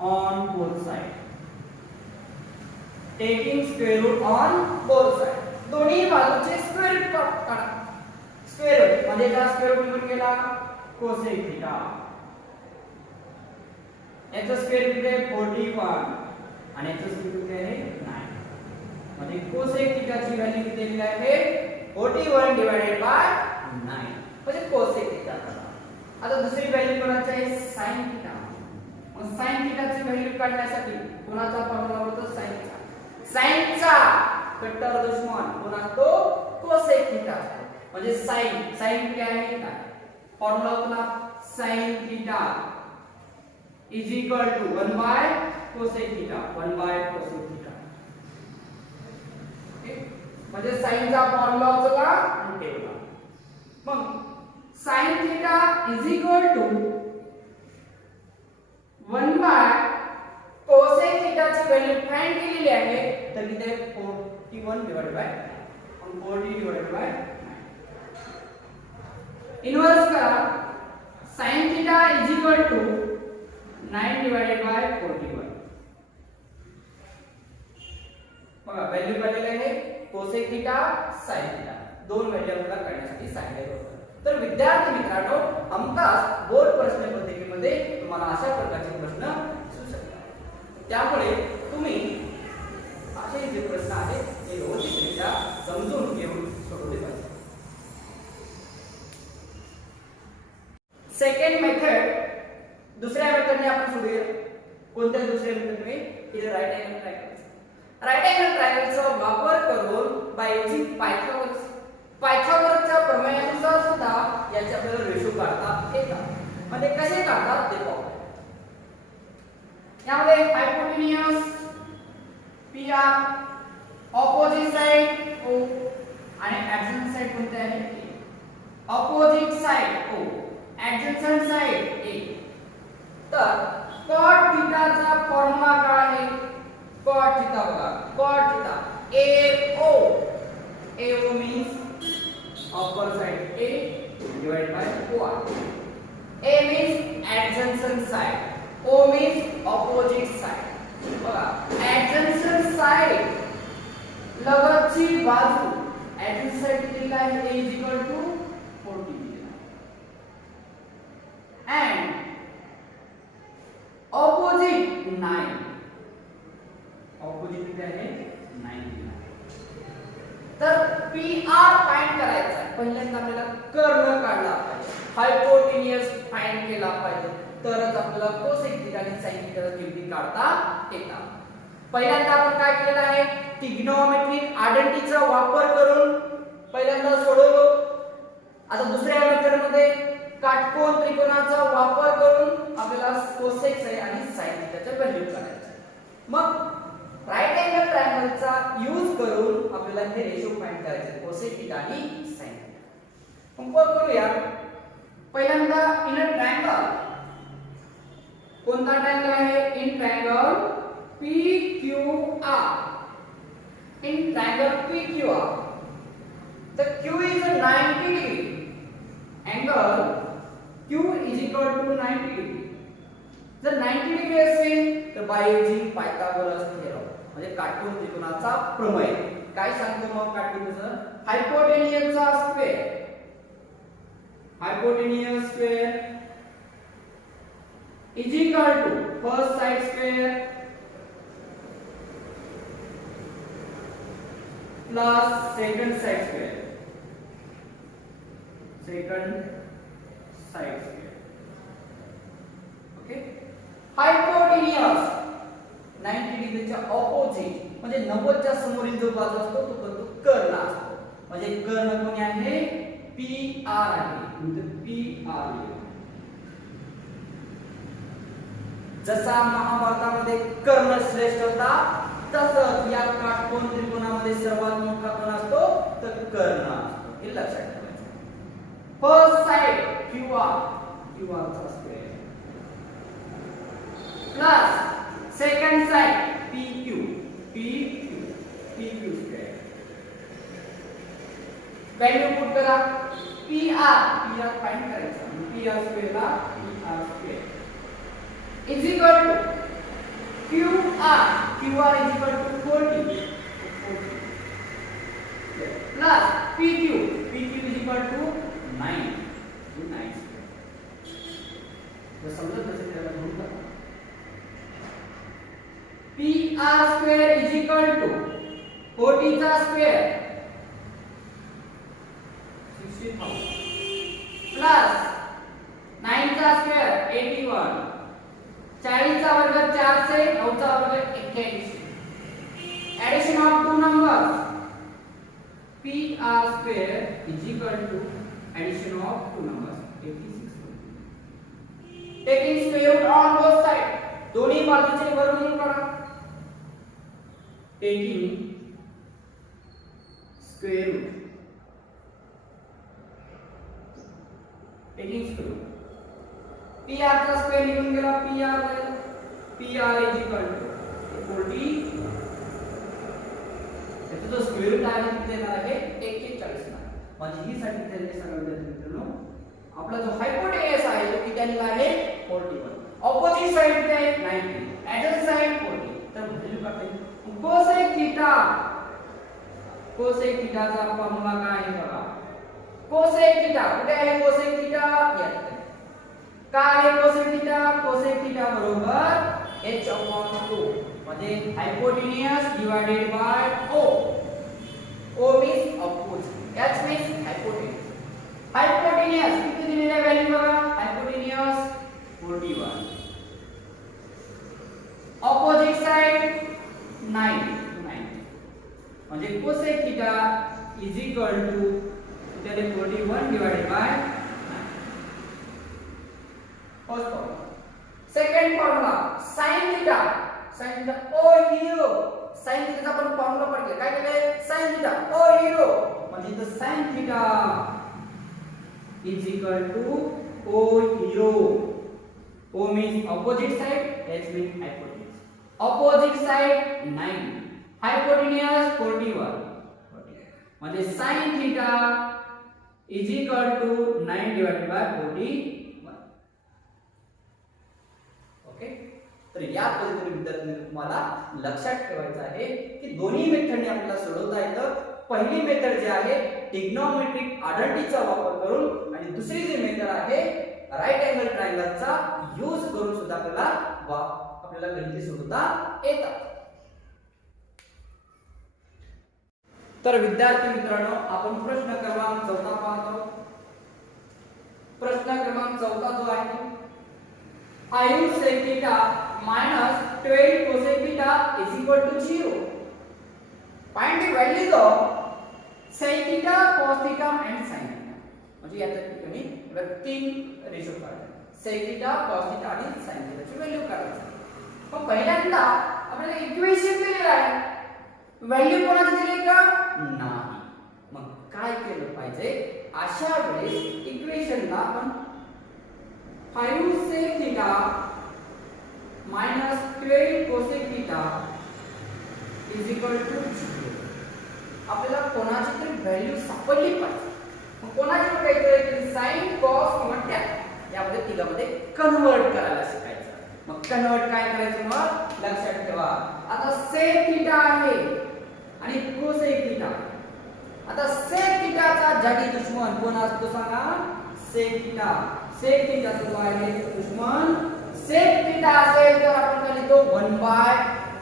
on both side taking square root on both side दोन्ही बाजूचे स्क्वेअर रूट काढा स्क्वेअर रूट म्हणजे का स्क्वेअर रूट निघून गेला cosec theta याचा स्क्वेअर रूट आहे 41 आणि याचा स्क्वेअर रूट आहे 9 म्हणजे cosec theta ची व्हॅल्यू किती दिली आहे 41 डिवाइडेड बाय 9 म्हणजे cosec theta आता दुसरी व्हॅल्यू कोणाची आहे sin theta sin थीटा ची व्हॅल्यू काढण्यासाठी कोणाचा फॉर्म्युला होतो sin चा sin चा कट्टर दुश्मन कोणा तो cosec थीटा म्हणजे sin काय आहे काय फॉर्म्युला होता sin theta is equal to 1 by cosec theta 1 by cosec theta म्हणजे sin चा फॉर्म्युला होता आणि ठेवला मग sin theta is equal to 1 by cosec theta ची व्हॅल्यू फाइंड केलेली आहे तर किती 41 divided by 40 divided by 9 inverse करा sin theta is equal to 9 divided by 41 बघा व्हॅल्यू काढलेली आहे cosec थीटा sin थीटा दोन व्हॅल्यू आपल्याला काढण्यासाठी सांगितले होते तर विद्यार्थी मित्रांनो हमखास बोर्ड प्रश्न पत्रिकेमध्ये तुम्हाला अशा प्रकारचे प्रश्न असू शकतात त्यामुळे तुम्ही असे जे प्रश्न आहेत ते व्यवस्थितरित्या समजून घेऊन सोडवले पाहिजे सेकंड मेथड दुसऱ्या मेथडने आपण सोडूया कोणत्या दुसऱ्या मेथडने इथे राईट अँगल ट्रायंगलचा वापर करून बाय युजिंग पायथागोरसच्या प्रमेयानुसार सुद्धा याचे आपल्याला रेशो काढता येतात म्हणजे कसे काढतात ते पाहू यामध्ये hypotenuse PR opposite side O आणि ऍडजंट साइड कोणते आहे opposite side O adjacent side A तर cot थीटा चा फॉर्म्युला काय आहे cot थीटा बघा cot theta AO means upper side A divided by OR A means adjacent side O means opposite side बघा adjacent side लगतची बाजू adjacent side दिलेला आहे A is equal to 40 and 9. Opposite किती आहे 9. तर PR फाइंड करायचा आहे. पहिल्यांदा आपल्याला कर्ण काढला पाहिजे, हायपोटेन्यूस फाइंड केला पाहिजे, तरच आपल्याला कोसेक थीटा आणि साइन थीटाच्या किमती काढता येतात. पहिल्यांदा आपण काय केलेलं आहे, ट्रिग्नोमेट्रिक आयडेंटिटीचा वापर करून पहिल्यांदा सोडवलो. आता दुसऱ्या मेथड मध्ये काटकोन त्रिकोणाचा वापर करून आपल्याला कोसेक आणि साइन थीटाच्या व्हॅल्यू काढायच्या. मग राइट अँगल ट्रायंगलचा यूज करून आपल्याला हे रेशो फाइंड करायचे, कोसेक थीटा आणि साइन थीटा. मग करूया. पहिल्यांदा इन अ ट्रायंगल, कोणता ट्रायंगल आहे, in triangle PQR. In triangle PQR the Q is a 90 degree. Angle Q is equal to 90 degree. जर 90 डिग्री असेल तर बाय युजिंग पायथागोरस थेरम म्हणजे काटकोन त्रिकोणाचा प्रमेय. काय सांगतो मग काटकोनाचं, हायपोटेन्यूसचा square, hypotenuse square is equal to first side square plus second side square, second side square. Okay. Hypotenuse 90 डिग्रीच्या ऑपोजिट म्हणजे 90 च्या समोरील जो बाजू असतो तो कर्ण असतो. म्हणजे कर्ण कोणी आहे, PR आहे. म्हणजे PR. जसा महाभारतामध्ये कर्ण श्रेष्ठ होता तसंच या काटकोन त्रिकोणामध्ये सर्वात मोठा कोण असतो तर कर्ण असतो. हे लक्षात ठेवायचं. फर्स्ट साइड QR, QR चा square plus second side PQ, PQ, PQ square. Value put करा. PR फाइंड करायचा. PR स्क्वेअर ला PR square is equal to QR is equal to 40 plus PQ is equal to 9 square. जर समजत नसेल त्याला म्हणून का PR square is equal to 40 चा स्क्वेअर 60,000 प्लस 9 चा स्क्वेअर 81, 40 चा वर्ग 4 से 9 चा वर्ग 81. Addition of two numbers PR square is equal to addition of two numbers 86. Taking square root on both sides, दोन्ही बाजूचे वर्गमूळ करा. Taking square root, taking square root. PR चा स्क्वेअर लिहून गेला. PR is equal to 40. त्याचा जो square route आहे ते येणार आहे 41. म्हणजे ही साठी त्यांनी सांगितलं मित्रांनो आपला जो हायपोटेन्यूस आहे तो किती आलेला आहे 41. ऑपोजिट साइड किती आहे 90, ऍडजस्ट साइड 40. तर व्हॅल्यू काय आहे कोसेक थीटा. कोसेक थीटाचा फॉर्म्युला काय आहे बघा. कोसेक थीटा कुठे आहे, कोसेक थीटा यात काय आहे कोसेक थीटा. कोसेक थीटा बरोबर h/2 म्हणजे हायपोटेन्यूस divided by O. O means opposite, h means hypotenuse. हायपोटेन्यूस किती दिलेला व्हॅल्यू बघा. हायपोटेन्यूस 41, ऑपोजिट साइड 9 म्हणजे cosec theta is equal to त्याने 41 divided by 9. First formula. Second formula sin theta. sin theta ओ हिरो. sin थीटाचा आपण फॉर्म्युला पडले काय केले sin थीटा ओ हिरो म्हणजे इथं sin theta is equal to O hero. O means opposite side, H means hypotenuse. Opposite side 9, hypotenuse 41. म्हणजे sin theta is equal to 9 divided by 41. Okay. तर या पद्धतीने विद्यार्थ्यांनी तुम्हाला लक्षात ठेवायचं आहे की दोन्ही मेथडने आपल्याला सोडवता येतं. पहिली मेथड जी आहे ट्रिग्नोमेट्रिक आयडेंटिटीचा वापर करून आणि दुसरी जी मेथड आहे राइट अँगल ट्रायंगलचा यूज करून सुद्धा आपल्याला आपल्याला गणिते सोडवता येतात. तर विद्यार्थी मित्रांनो, आपण प्रश्न क्रमांक 14 पाहतो. प्रश्न क्रमांक 14 जो आहे, 5 sec theta minus 12 cosec theta is equal to 0. Find the values of sec theta, cos theta and sin theta. म्हणजे याच्या ठिकाणी तीन रेशो काढायचे. sec theta, cos theta आणि sin theta ची व्हॅल्यू काढायची. मग पहिल्यांदा आपल्याला इक्वेशन दिलेलं आहे, व्हॅल्यू कोणाची दिली का नाही. मग काय केलं पाहिजे, अशा वेळेस इक्वेशनला आपण 5 sec theta minus 12 cosec theta is equal to 0. आपल्याला कोणाची तरी व्हॅल्यू सापडली पाहिजे. मग कोणाची बघायचं की sin, cos किंवा tan यामध्ये तिघामध्ये कन्वर्ट करायला शिकायचं. मग कन्वर्ट काय करायचं, मग लक्षात ठेवा. आता sec theta आहे आणि cosec theta. आता sec theta चा जडी दुश्मन कोण असतो सांगा, sec theta. sec theta जो आहे दुश्मन sec theta असेल तर आपण काय लिहितो 1 by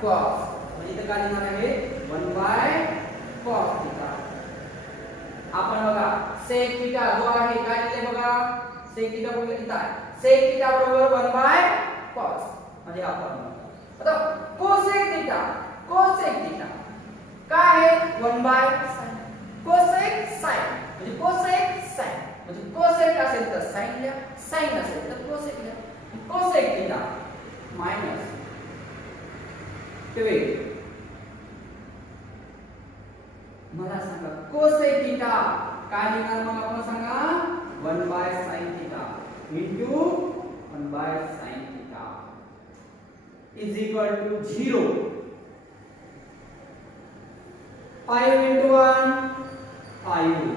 cos. म्हणजे इथे काय लिहिणार आहे 1 by cos theta. आपण बघा sec theta जो आहे काय लिहिले बघा, sec theta बघा लिहिता आहे sec theta बरोबर 1 by cos. म्हणजे आपण आता cosec theta, cosec theta काय आहे 1 by sin. cosec sin म्हणजे cosec sin म्हणजे cosec असेल तर sin लिहा, sin असेल तर cosec लिहा. cosec theta minus 12. मला सांगा cosec theta काय लिहिणार, मला कोण सांगा 1 by sin theta into 1 by sin theta is equal to 0. 5 into 1 5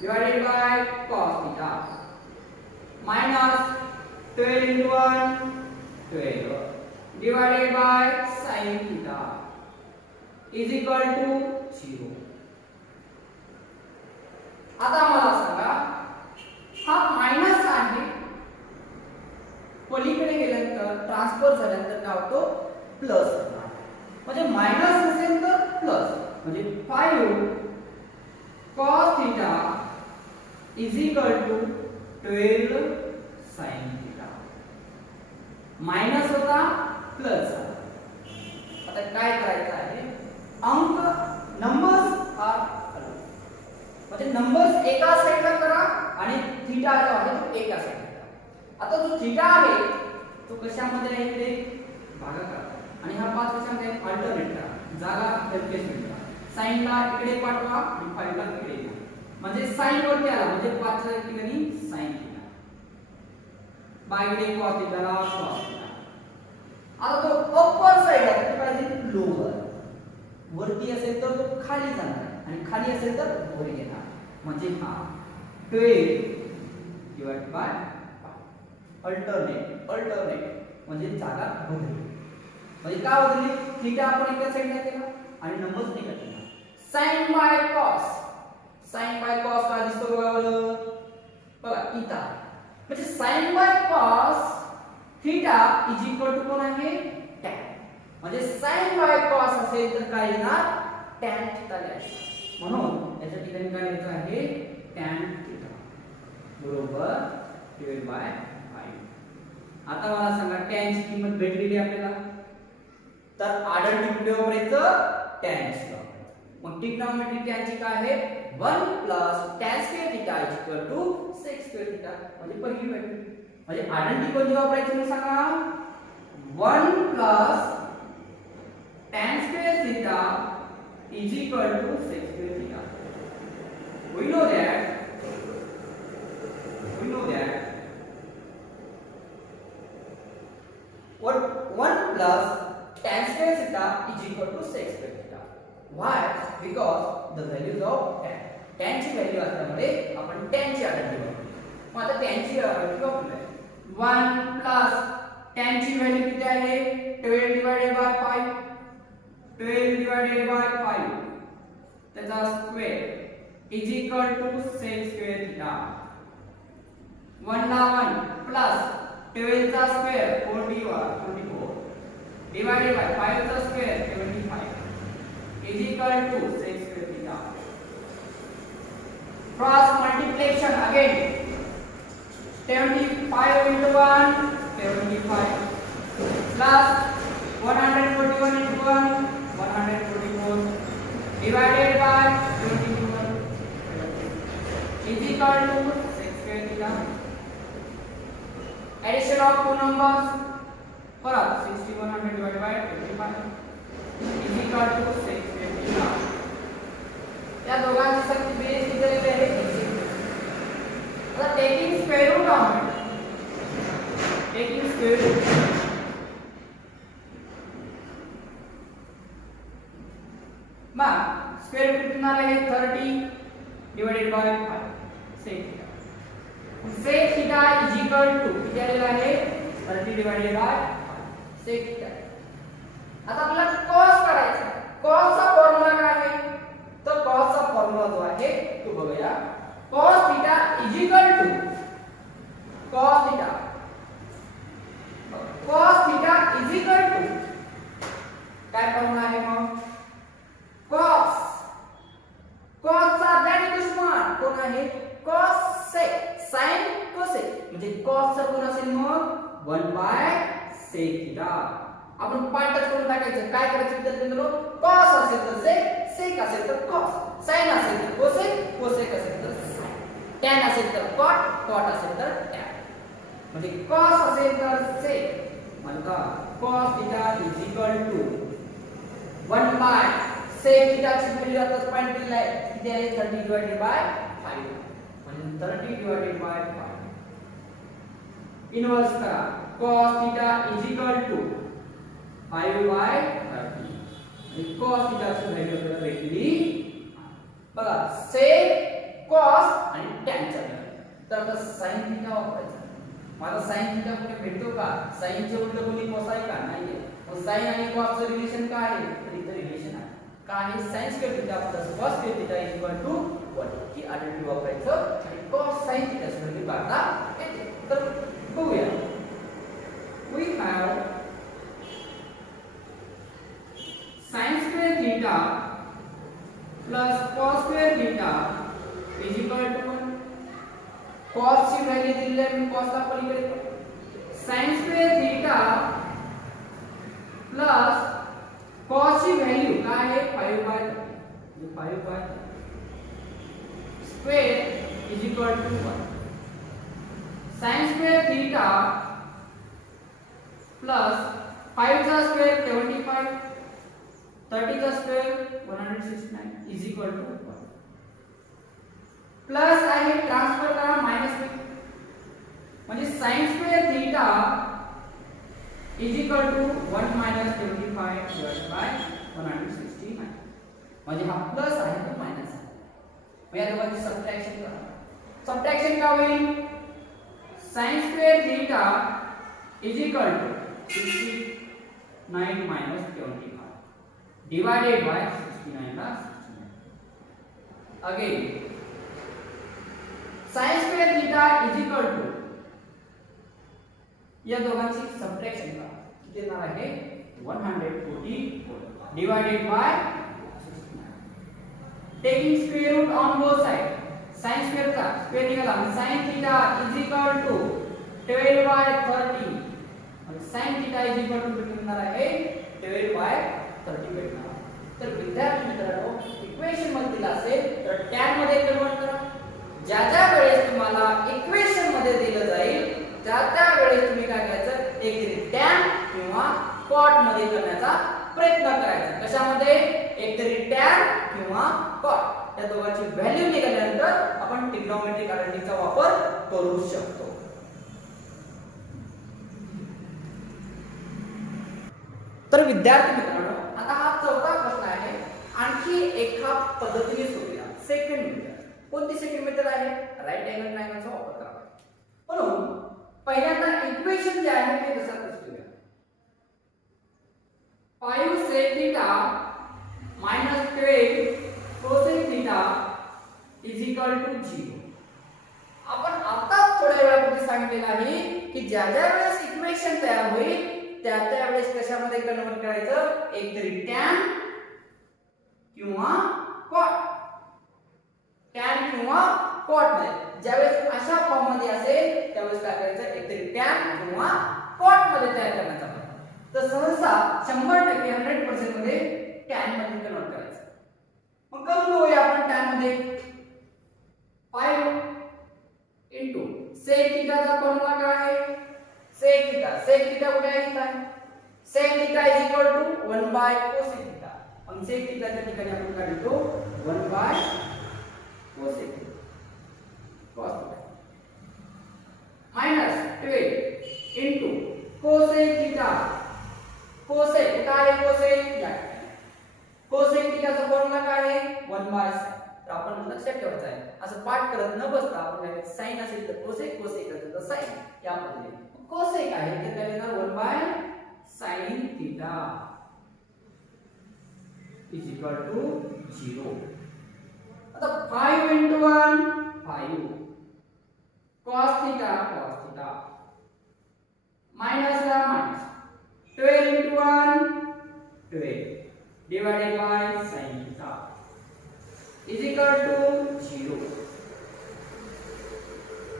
divided by cos theta minus 12 into 1 12 divided by sin theta is equal to 0. आता मला सांगा हा मायनस आहे, पलीकडे गेल्यानंतर ट्रान्सफर झाल्यानंतर काय होतो प्लस होणार. म्हणजे मायनस असेल तर प्लस म्हणजे 5 cos theta is equal to 12 sin theta. Minus होता प्लस झाला. आता काय करायचं आहे, अंक नंबर्स आर म्हणजे नंबर्स एका साइडला करा आणि थीटा जो आहे तो एका साइडला करा. आता जो थीटा आहे तो कशामध्ये आहे, इकडे भागाकार आणि हा 5 कशामध्ये अल्टरनेट करा, जागा रिप्लेसमेंट करा. sin ला इकडे पाठवा आणि 5 ला इकडे घ्या. म्हणजे sin वरती आला म्हणजे 5 च्या ठिकाणी sin theta बाय इकडे cos theta ला cos theta. आता तो अप्पर साइड आहे तो पाहिजे लोअर, वरती असेल तर तो खाली जाणार आणि खाली असेल तर वर येणार. म्हणजे हा 12 डिवाइड बाय अल्टरनेट म्हणजे जागा बदलली. म्हणजे का बदलली, थीटा आपण एका साइडला केला आणि नंबर्स निघत गेला. sin by cos, sin by cos काय दिसतो बघा थीटा. म्हणजे sin by cos theta is equal to कोण आहे tan. म्हणजे sin बाय cos असेल तर काय येणार tan थीटा लिहायचं. म्हणून याच्या ठिकाणी काय लिहायचं आहे tan थीटा बरोबर डिवाइड बाय 5. आता मला सांगा tan ची किंमत भेटलेली आपल्याला, तर आडळ टिपडी वापरायचं tan ची वापरायचं. मग ट्रिग्नोमेट्री tan ची काय आहे 1 tan square theta is equal to sec square theta. म्हणजे पहिली व्हॅल्यू म्हणजे आडळ टिपडी कोणती वापरायची मी सांगा 1 tan square theta is equal to sec square theta. We know that what 1 plus tan square theta is equal to sec square theta. Why? Because the values of tan. tan ची value असल्यामुळे आपण tan ची identity वापरू. मग आता tan ची value वापरूया. 1 plus tan ची व्हॅल्यू किती आहे 12 divided by 5. 12 divided by 5 त्याचा square is equal to sec square theta. 1 ला 1 प्लस 12 चा स्क्वेअर 24 divided by 5 चा square 75 is equal to sec square theta. Cross multiplication again. 75 into 1 75 plus 141 into 1 144 divided by 21 is equal to sec square theta. Addition of two numbers for 6100 divided by 25 is equal to sec square theta. या दोघांची संख्या बेरीज दिलेली आहे. आता taking square root of taking square root मग square root कितना आहे 30 divided by 5 sec theta. sec theta is equal to किती आलेला आहे 30 डिवाइडेड बाय sec theta. आता आपल्याला cos करायचा. cos चा फॉर्म्युला काय आहे तर cos चा फॉर्म्युला जो आहे तो बघूया. cos theta is equal to cos theta is equal to काय फॉर्म्युला आहे मग cos चा आधारित दुश्मन कोण आहे cos sec sin cosec म्हणजे cos चा कोण असेल मग 1 by sec theta. आपण पार्टच करून टाकायचं. काय करायचं विद्यार्थ्यांनो cos असेल तर sec sec असेल तर cos sin असेल तर cosec cosec असेल तर sin tan असेल तर cot cot असेल तर tan. म्हणजे cos असेल तर sec म्हणता cos theta is equal to 1 by sec theta ची व्हॅल्यू आता पॉइंट दिलेला आहे किती आहे 30 डिवाइडेड बाय 5 म्हणजे 30 डिवाइडेड बाय 5 इनवर्स करा cos theta is equal to 5 by 30 आणि cos theta ची व्हॅल्यू आपल्याला भेटली बघा sec cos आणि tan च्या तर आता sin theta वापरायचा. मला sin theta कुठे भेटतो का sin चे उलट कोणी cos आहे का नाहीये. मग sin आणि cos चे रिलेशन काय आहे तर इथे रिलेशन आहे काय आहे sin square theta plus cos square theta is equal to 1 he identity वापरायचं आणि cos sin theta ची व्हॅल्यू काढता येते. तर बघूया we have sin square theta plus cos square theta is equal to 1. cos ची व्हॅल्यू दिली आहे मी cos ला पलीकडे sin square theta plus cos ची व्हॅल्यू काय आहे 5 by 5 by square is equal to 1. sin square theta plus 5 चा square 75 30 चा square 169 is equal to 1. Plus आहे ट्रान्सफर करा मायनस म्हणजे sin square theta is equal to 1 minus 25 divided by 169 म्हणजे हा प्लस आहे तो मायनस आहे. मग या दोघांची सबट्रॅक्शन करा. सबट्रॅक्शन काय होईल sin square theta is equal to 69 minus 25 divided by 69 ला 69 again sin square theta is equal to या दोघांची सबट्रॅक्शन करा किती येणार आहे 144 divided by 69 taking square root on both sides sin square चा स्क्वेअर निघाला sin theta is equal to 12 by 30 आणि sin theta is equal to भेटणार आहे 12 by 30 भेटणार. तर विद्यार्थी मित्रांनो इक्वेशन मध्ये दिला असेल तर tan मध्ये कन्वर्ट करा. ज्या ज्या वेळेस तुम्हाला इक्वेशन मध्ये दिलं जाईल त्या त्या वेळेस तुम्ही काय करायचं एकतरी tan किंवा cot मध्ये करण्याचा प्रयत्न करायचा. कशामध्ये एकतरी tan किंवा cot या दोघांची व्हॅल्यू निघाल्यानंतर आपण ट्रिग्नोमेट्रिक आयडेंटिटीचा वापर करू शकतो. तर विद्यार्थी मित्रांनो आता हा चौथा प्रश्न आहे. आणखी एका पद्धतीने सोडूया. Second method. कोणती सेकंड मेथड आहे राईट अँगल ट्रायंगलचा वापर करा. म्हणून पहिल्यांदा इक्वेशन जे आहे ते कसं लिहूया 5 sec theta minus 12 cosec theta is equal to 0. आपण आता थोड्या वेळापूर्वी सांगितलेलं आहे की ज्या ज्या वेळेस इक्वेशन तयार होईल त्या त्यावेळेस कशामध्ये कन्वर्ट करायचं, एक तरी टॅन किंवा कॉट, टॅन किंवा कॉट मध्ये. ज्यावेळेस अशा फॉर्म मध्ये असेल त्यावेळेस काय करायचं, एक तरी टॅन किंवा कॉट मध्ये तयार करण्याचा प्रयत्न. तर सहसा 100% 100% मध्ये टॅन मध्ये कन्वर्ट करायचं. मग करून बघूया आपण टॅन मध्ये. 5 into sec theta चा फॉर्म्युला काय आहे, sec theta कुठे आहे, इथे sec theta is equal to 1 by cosec theta. मग sec theta च्या ठिकाणी आपण काय लिहितो, 1 by cosec theta cos theta minus 12 into cosec theta. cosec काय आहे, cosec या cosec theta चा फॉर्म्युला काय आहे, 1 by sin. तर आपण लक्षात ठेवायचं आहे, असं पाठ करत न बसता आपण काय sin असेल तर cosec, cosec असेल तर sin या पद्धतीने. cosec आहे तर काय लिहिणार, 1 by sin theta is equal to 0. आता 5 into 1 5 cos theta minus ला minus 12 into 1 12 divided by sin theta is equal to 0.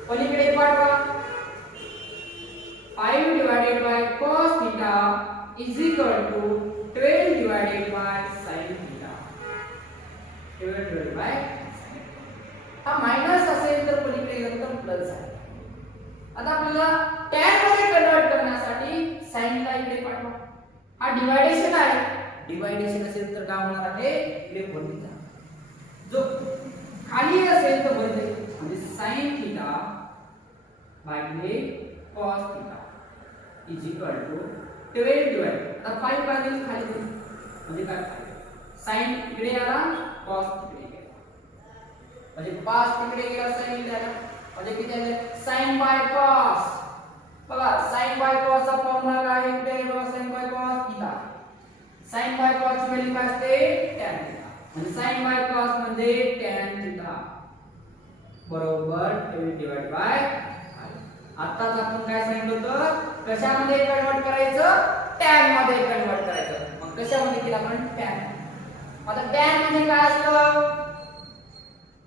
पलीकडे पाठवा, 5 divided by cos theta is equal to 12 divided by sin theta. 12 divided by sin. हा minus असेल तर पलीकडे गेलं तर प्लस आहे. आता आपल्याला tan मध्ये कन्वर्ट करण्यासाठी sin ला इकडे पाठवा. हा डिवायडेशन आहे, डिवायडेशन असेल तर काय होणार आहे, इकडे वरती जा. जो खाली असेल तर वर जाईल, म्हणजे sin theta भागिले cos theta is equal to 12 divided. आता 5 भागिले खाली जाईल म्हणजे काय, sin इकडे आला cos इकडे गेला, म्हणजे 5 तिकडे गेला sin इकडे आला, म्हणजे किती आले, sin by cos. बघा sin by cos चा फॉर्म्युला काय आहे, इकडे बघा sin by cos theta. sin by cos ची व्हॅल्यू काय असते, tan theta. म्हणजे sin by cos म्हणजे tan theta बरोबर 12 divided by. आताच आपण काय सांगितलं होतं, कशामध्ये कन्वर्ट करायचं, tan मध्ये कन्वर्ट करायचं. मग कशामध्ये केलं आपण, tan. आता tan म्हणजे काय असतं,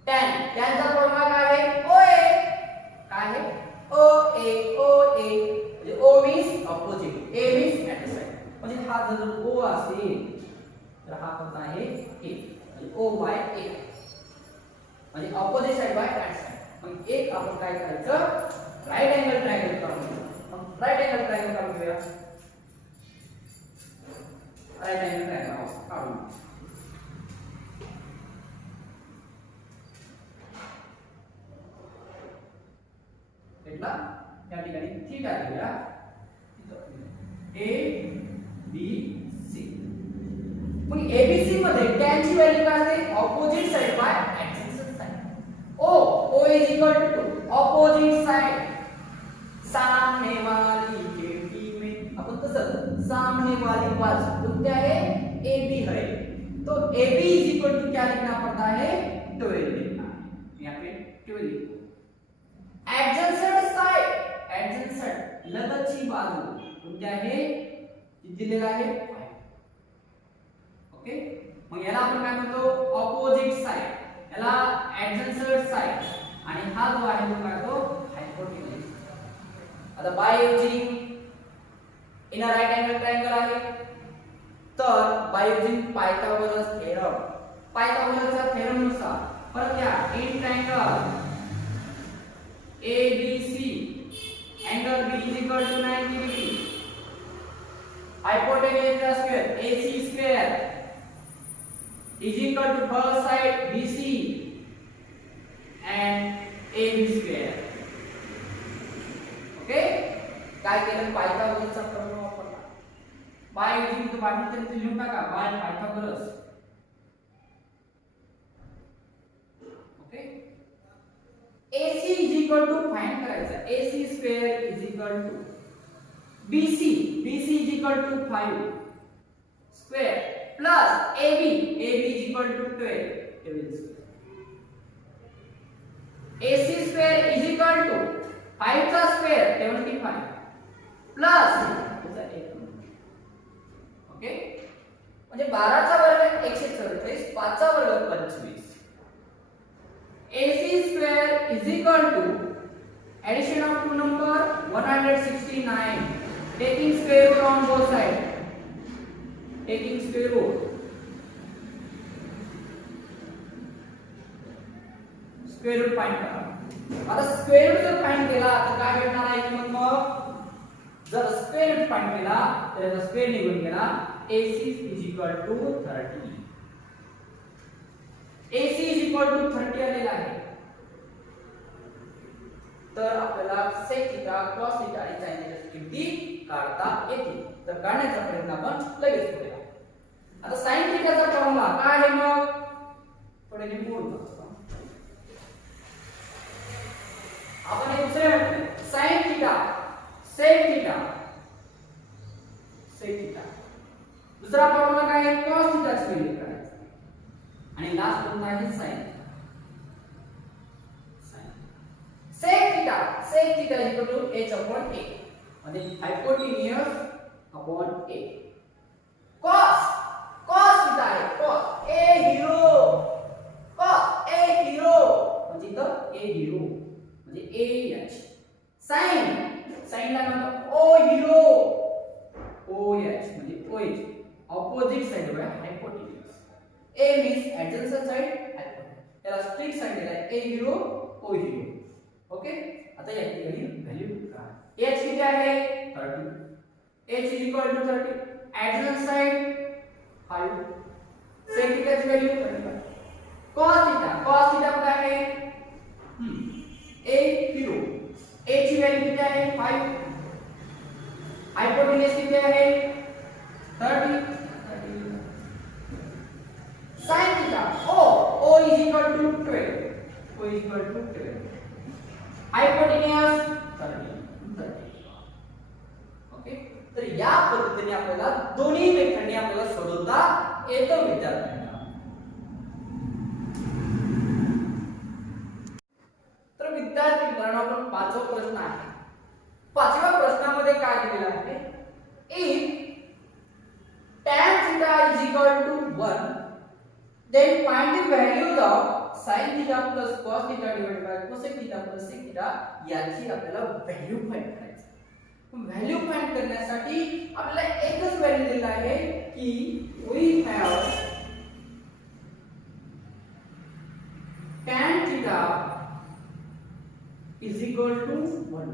tan चा फॉर्म्युला काय आहे, OA. काय आहे, OA म्हणजे O means opposite, A means adjacent. म्हणजे हा जर O असेल तर हा कोणता आहे, A. O by A म्हणजे ऑपोजिट साइड बाय adjacent. मग एक आपण काय करायचं, राइट एंगल ट्रायंगल काढून घेऊ. मग राइट एंगल ट्रायंगल काढून घेऊया, राइट एंगल ट्रायंगल काढून घेतला. या ठिकाणी थीटा घेऊया, A B C. मग ABC मध्ये tan ची व्हॅल्यू काय असते, opposite side by adjacent side. O is equal to opposite side, सामने वाली खिड़की में. अपन तसं सामने वाली बाजू कोणती आहे, AB है, तो AB इज इक्वल टू क्या लिखना पड़ता है, 12 लिखना है. यहाँ पे 12 लिखो. एडजसेंट साइड, एडजसेंट लगतची बाजू कोणती आहे, दिलेला आहे 5. ओके. मग याला आपण काय म्हणतो, ऑपोजिट साइड, याला ऍडजसेंट साइड, आणि हा जो आहे तो काय, तो हायपोटेन्यूज. आता by using in a right angle triangle आहे, तर बाय युजिंग पायथागोरस थेरम, पायथागोरसच्या थेरम नुसार परत या in triangle ABC angle B is equal to 90 degree. Hypotenuse का square AC square is equal to first side BC and AB square. Okay? काय केलं, पायथागोरसचा प्रमेय वापरला. बाय युजिंग तो बाकी तरी लिहून टाका, bye Pythagoras. Okay. AC is equal to find करायचं, AC square is equal to BC is equal to 5 square plus AB is equal to 12 square. AC square is equal to 5 चा square 75 plus 12 चा वर्ग 144, 5 चा वर्ग 25. AC square is equal to addition of two number 169, taking square root on both sides, taking square root, square root find करा. आता square route जर find केला तर काय भेटणार आहे की मग जर स्क्वेअर रूट फाइंड केला तर याचा स्क्वेअर निघून गेला. AC is equal to 30. AC is equal to 30 आलेला आहे. तर आपल्याला sec थीटा cos थीटा आणि sin थीटाची किमती काढता येतील. तर काढण्याचा प्रयत्न आपण लगेच करूया. आता sin थीटाचा फॉर्म्युला काय आहे मग थोडे लिहून बघू. आपण एक दुसरे म्हटले sin theta sec theta sec theta. दुसरा फॉर्म्युला काय आहे cos थीटाची व्हॅल्यू काढायची आणि लास्ट फॉर्म्युला आहे sin sec theta is equal to h upon a म्हणजे hypotenuse upon a. cos theta आहे cos a hero म्हणजे इथं a hero म्हणजे a h. sin ला म्हणतो o hero o h म्हणजे o h opposite side by hypotenuse. a means adjacent side hypotenuse. त्याला strict side दिला आहे a hero o hero. Okay आता या ठिकाणी व्हॅल्यू काय h किती आहे 30. h is equal to 30. adjacent side 5. sec theta ची व्हॅल्यू 25. cos थीटा काय आहे a hero a ची व्हॅल्यू किती आहे 5. हायपोटेन्यूज किती आहे 30. sin theta o is equal to 12. हायपोटेन्यूज 30. Okay तर या पद्धतीने आपल्याला दोन्ही मेथडने आपल्याला सोडवता येतं विद्यार्थ्यांना. तर विद्यार्थी मित्रांनो आपण पाचवा प्रश्न आहे. पाचव्या प्रश्नामध्ये काय दिलेलं आहे if tan theta is equal to 1 then find the values of sin theta plus cos theta divided by cosec theta plus sec theta याची आपल्याला व्हॅल्यू फाइंड करायची. व्हॅल्यू फाइंड करण्यासाठी आपल्याला एकच व्हॅल्यू दिलेला आहे की we have tan theta is equal to 1.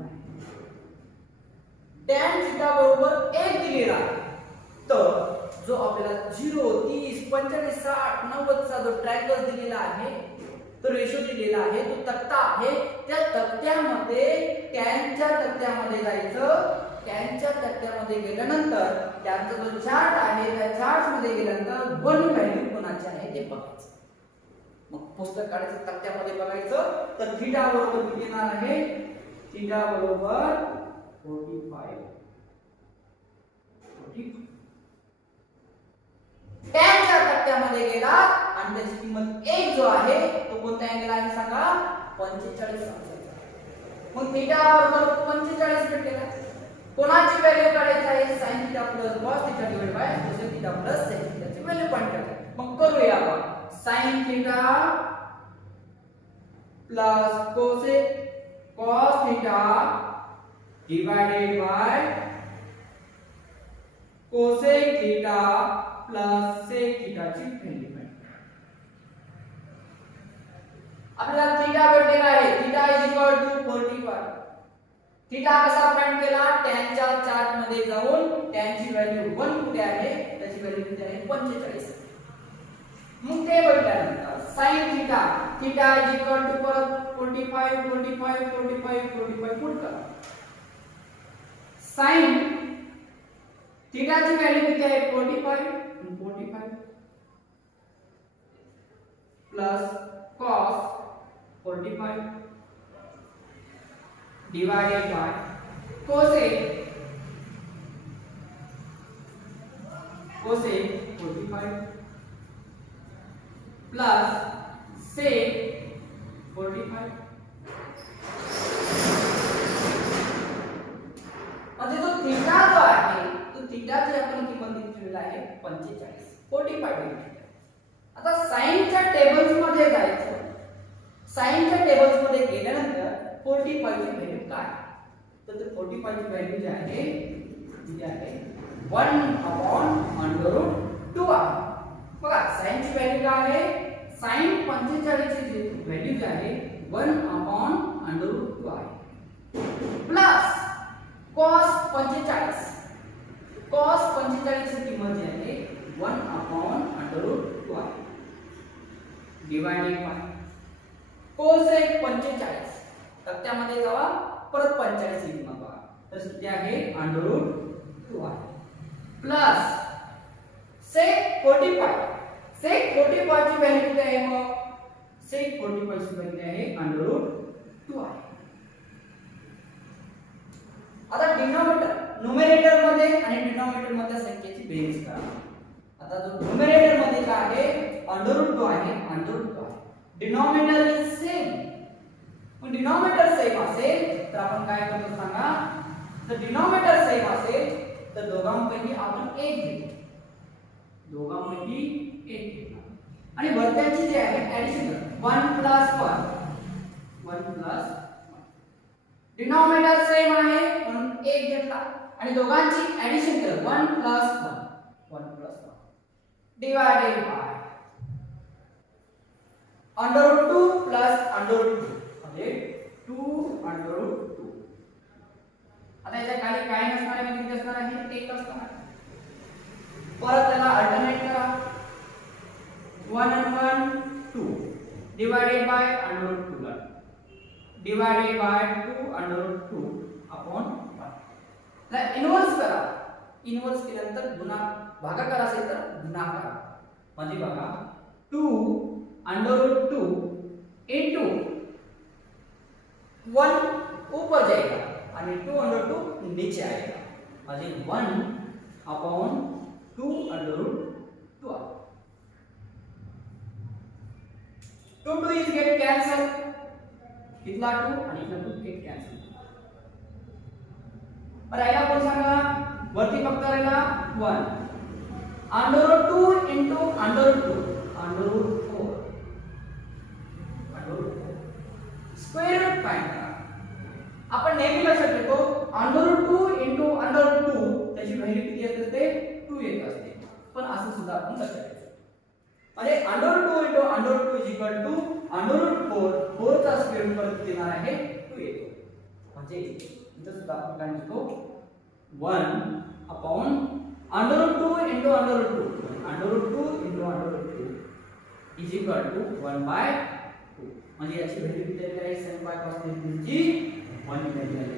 tan theta बरोबर 1 दिलेला आहे. तर जो आपल्याला 0 30 45 60 90 चा जो ट्रायंगल दिलेला आहे तो रेशो दिलेला आहे तो तक्ता आहे. त्या तक्त्यामध्ये टॅनच्या तक्त्यामध्ये जायचं. टॅनच्या तक्त्यामध्ये गेल्यानंतर त्यांचा जो चार्ट आहे त्या चार्ट मध्ये गेल्यानंतर वन व्हॅल्यू कोणाची आहे ते बघायचं. मग पुस्तक काढायचं तक्त्यामध्ये बघायचं. तर थीटा बरोबर किती येणार आहे थीटा बरोबर 45. टॅनच्या तक्त्यामध्ये गेला आणि त्याची किंमत 1 जो आहे तो कोणत्या अँगल आहे सांगा 45 अंश. मग थीटा बरोबर 45 भेटलेला. कोणाची व्हॅल्यू काढायची आहे sin theta plus cos theta divide by cosec theta plus sec थीटाची व्हॅल्यू फाइंड करायची. मग करूया आपण sin theta plus cos theta divided by cosec theta plus sec थीटाची व्हॅल्यू फाइंड. आपल्याला थीटा भेटलेला आहे theta is equal to 45. Theta कसा फाइंड केला टॅनच्या चार्ट मध्ये जाऊन टॅनची व्हॅल्यू 1 कुठे आहे त्याची व्हॅल्यू किती आहे 45. मग ते बघितल्यानंतर sin theta is equal to परत 45 पुट करा. sin थीटाची व्हॅल्यू किती आहे 45 plus cos 45 divided by cosec 45 plus sec 45. म्हणजे जो थीटा जो आहे तो थीटाची आपण किंमत दिलेली आहे 45. 45 डिग्री. आता साइनच्या टेबल्स मध्ये जायचं. साइनच्या टेबल्स मध्ये गेल्यानंतर 45 ची व्हॅल्यू काय? तर 45 ची व्हॅल्यू जी आहे ती आहे 1/√2 आहे. बघा साइनची व्हॅल्यू काय आहे? साइन 45 ची व्हॅल्यू जी आहे 1/√2 आहे. Plus cos 45. cos 45 ची किंमत जी आहे 1/√2 आहे. Divided by cosec 45. तर त्यामध्ये जावा परत 45 ची किंमत बघा. तर ते आहे √2 आहे. Plus sec 45. sec 45 ची व्हॅल्यू किती आहे मग? sec 45 ची व्हॅल्यू आहे √2 आहे. आता डिनॉमिनेटर न्यूमरेटर मध्ये आणि डिनॉमिनेटर मध्ये संख्येची बेरीज करा. आता जो न्यूमरेटर मध्ये काय आहे √2 आहे. Denominator is same. मग डिनॉमिनेटर सेम असेल तर आपण काय करतो सांगा? तर डिनॉमिनेटर सेम असेल तर दोघांपैकी आपण एक घेतो. आणि वरच्याची जी आहे ऍडिशन 1 + 1 डिनॉमिनेटर सेम आहे म्हणून एक घेतला आणि दोघांची ऍडिशन केलं 1 + 1 डिवाइडेड बाय √2 + √2 म्हणजे 2√2. आता याच्या खाली काय नसणार आहे? किती असणार आहे? 1 असणार आहे. परत त्याला अल्टरनेट करा. 1 and 1 2 divided by √2 divided by 2√2 upon 1. ला इन्व्हर्स करा. इन्व्हर्स केल्यानंतर भागाकार असेल तर गुणाकार. म्हणजे बघा 2√2 into 1 ऊपर जाएगा और 2√2 नीचे आएगा. म्हणजे 1/2√2. 2 is get cancel. इथला 2 आणि इथला 2 get cancel. और राहिला कोण सांगा? वरती फक्त राहिला 1. √2 into √2 √4 स्क्वेअर रूट फाइंड करा. आपण नेहमी लक्षात ठेवतो √2 into √2 त्याची व्हॅल्यू किती असते? 2 येत असते. पण असं सुद्धा आपण लक्षात ठेवतो. म्हणजे √2 into √2 = √4. 4 चा स्क्वेअर रूट परत येणार आहे 2 येतो. म्हणजे इथं सुद्धा आपण काय म्हणतो 1/√2 into √2 √2 into √2 = 1/2. म्हणजे याची व्हॅल्यू किती आहे? sin pi cos ची 1 व्हॅल्यू आली आहे.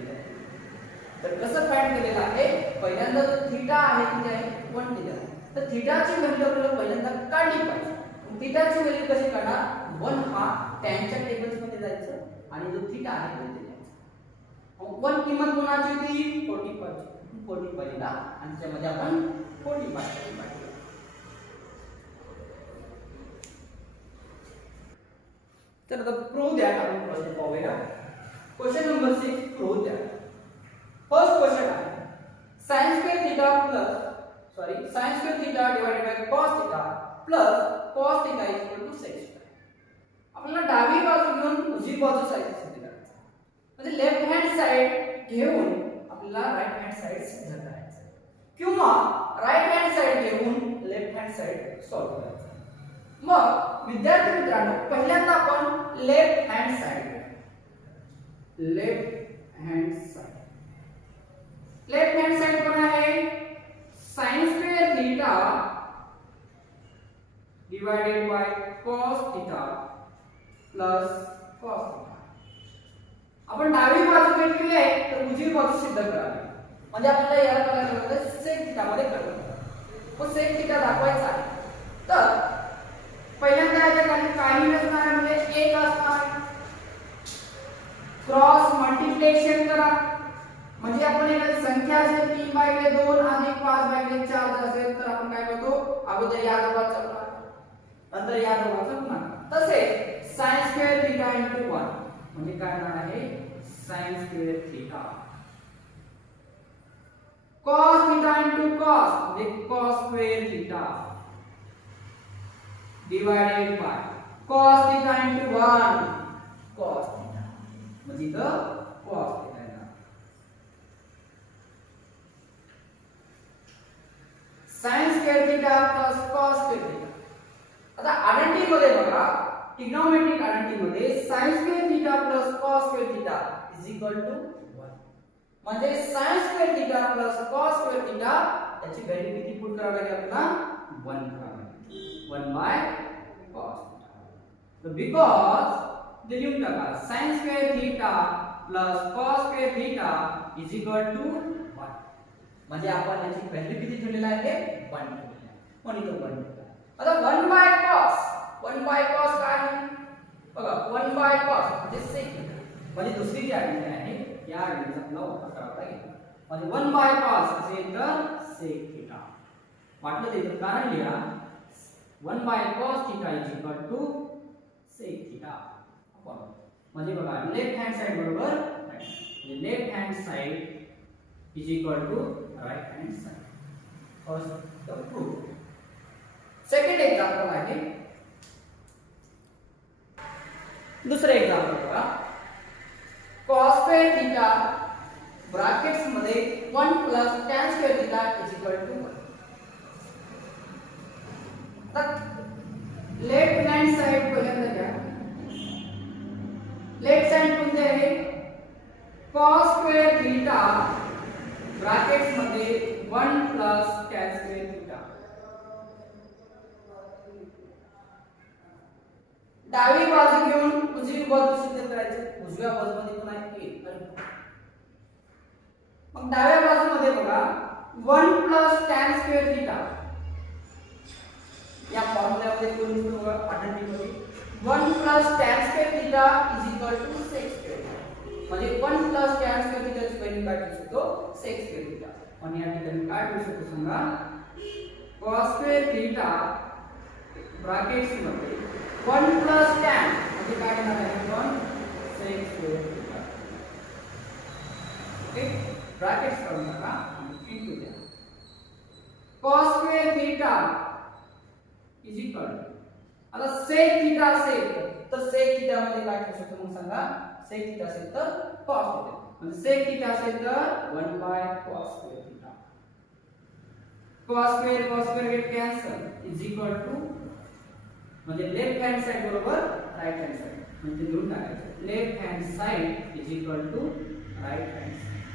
तर कसं फाइंड केलेलं आहे? पहिल्यांदा थीटा आहे किती आहे? 1 दिला. तर थीटाची व्हॅल्यू आपल्याला पहिल्यांदा काढली पाहिजे. थीटाची व्हॅल्यू कशी काढणार? 1 हा टॅनच्या टेबल्स मध्ये जायचं आणि जो थीटा आहे तो इथे द्यायचा. 1 किंमत कोणाची होती? 45. 45 ला आणि त्यामध्ये आपण 45 टाकू. तर आता प्रूव्ह द्या. आपण प्रश्न पाहूया. क्वेश्चन नंबर 6 प्रूव्ह द्या. फर्स्ट क्वेश्चन आहे sin square theta divided by cos theta plus cos theta is equal to sec square. आपल्याला डावी बाजू घेऊन उजवी बाजू साइड सिद्ध करायचं. म्हणजे लेफ्ट हँड साइड घेऊन आपल्याला राइट हँड साइड सिद्ध करायचं किंवा राइट हँड साइड घेऊन लेफ्ट हँड साइड सॉल्व्ह करायचं. मग विद्यार्थी मित्रांनो पहिल्यांदा आपण लेफ्ट हँड साइड पण आहे sin square theta divided by cos theta plus cos theta. आपण डावी बाजू घेतली आहे तर उजवी बाजू सिद्ध करावी. म्हणजे आपल्याला याला करायचं होतं sec theta मध्ये करायचं. मग sec theta दाखवायचा आहे. तर पहिल्यांदा याच्या खाली काही नसणार म्हणजे 1 असणार. क्रॉस मल्टिप्लिकेशन करा. म्हणजे आपण एखादी संख्या असेल 3/2 अधिक 5/4 असेल तर आपण काय करतो? अगोदर या दोघांचा गुणाकार नंतर या दोघांचा गुणाकार. तसे sin square theta into 1 म्हणजे काय होणार आहे? sin square theta. cos theta into cos म्हणजे cos square theta. divided by cos theta into 1 cos theta म्हणजे इथं cos theta येणार sin square theta plus cos square theta आता आयडेंटिटी मध्ये बघा ट्रिग्नोमेट्रिक आयडेंटिटी मध्ये sin square theta plus cos square theta is equal to 1 म्हणजे sin square theta plus cos square theta त्याची value किती पुट करावी लागेल आपल्याला 1 करावी 1 by cos theta so because the लिहून टाका sin square theta plus cos square theta is equal to 1 म्हणजे आपण याची व्हॅल्यू किती ठेवलेला आहे 1 ठेवलेला आहे म्हणून इथं 1 आता 1 by cos काय आहे बघा 1 by cos म्हणजे sec म्हणजे दुसरी जी आयडेंटिटी आहे या आयडेंटिटीचा आपल्याला वापर करावा लागेल म्हणजे 1 by cos असेल तर sec theta वाटलं ते कारण लिहा 1 by cos theta is equal to sec theta म्हणजे बघा लेफ्ट हँड साइड बरोबर म्हणजे left hand side is equal to right hand side first the proof second example आहे दुसरे एक्झाम्पल बघा cos square theta ब्रॅकेट्स मध्ये 1 plus tan square theta is equal to 1 तर left hand side पहिल्यांदा घ्या left side कोणते आहे cos square theta brackets मध्ये 1 plus tan square theta डावी बाजू घेऊन उजवी बाजू सिद्ध करायची उजव्या बाजूमध्ये पण आहे 1 मग डाव्या बाजूमध्ये बघा 1 plus tan square theta या फॉर्म्युल्यामध्ये कोण बघा आयडेंटिटी मध्ये 1 plus tan square theta is equal to sec square theta म्हणजे 1 plus tan square theta ची व्हॅल्यू काय ठेवू शकतो sec square theta आणि या ठिकाणी काय ठेवू शकतो सांगा cos square theta ब्रॅकेट्स मध्ये 1 plus tan म्हणजे काय येणार आहे 1 sec square theta okay brackets करून टाका इनटू द्या cos square theta is equal आता sec theta असेल तर sec theta मध्ये काय ठेवू शकतो मग सांगा sec theta असेल तर cos theta म्हणजे sec theta असेल तर 1 by cos square theta cos square get cancel is equal to म्हणजे लेफ्ट हँड साइड बरोबर राइट हँड साइड म्हणजे लिहून टाकायचं left hand side is equal to right hand side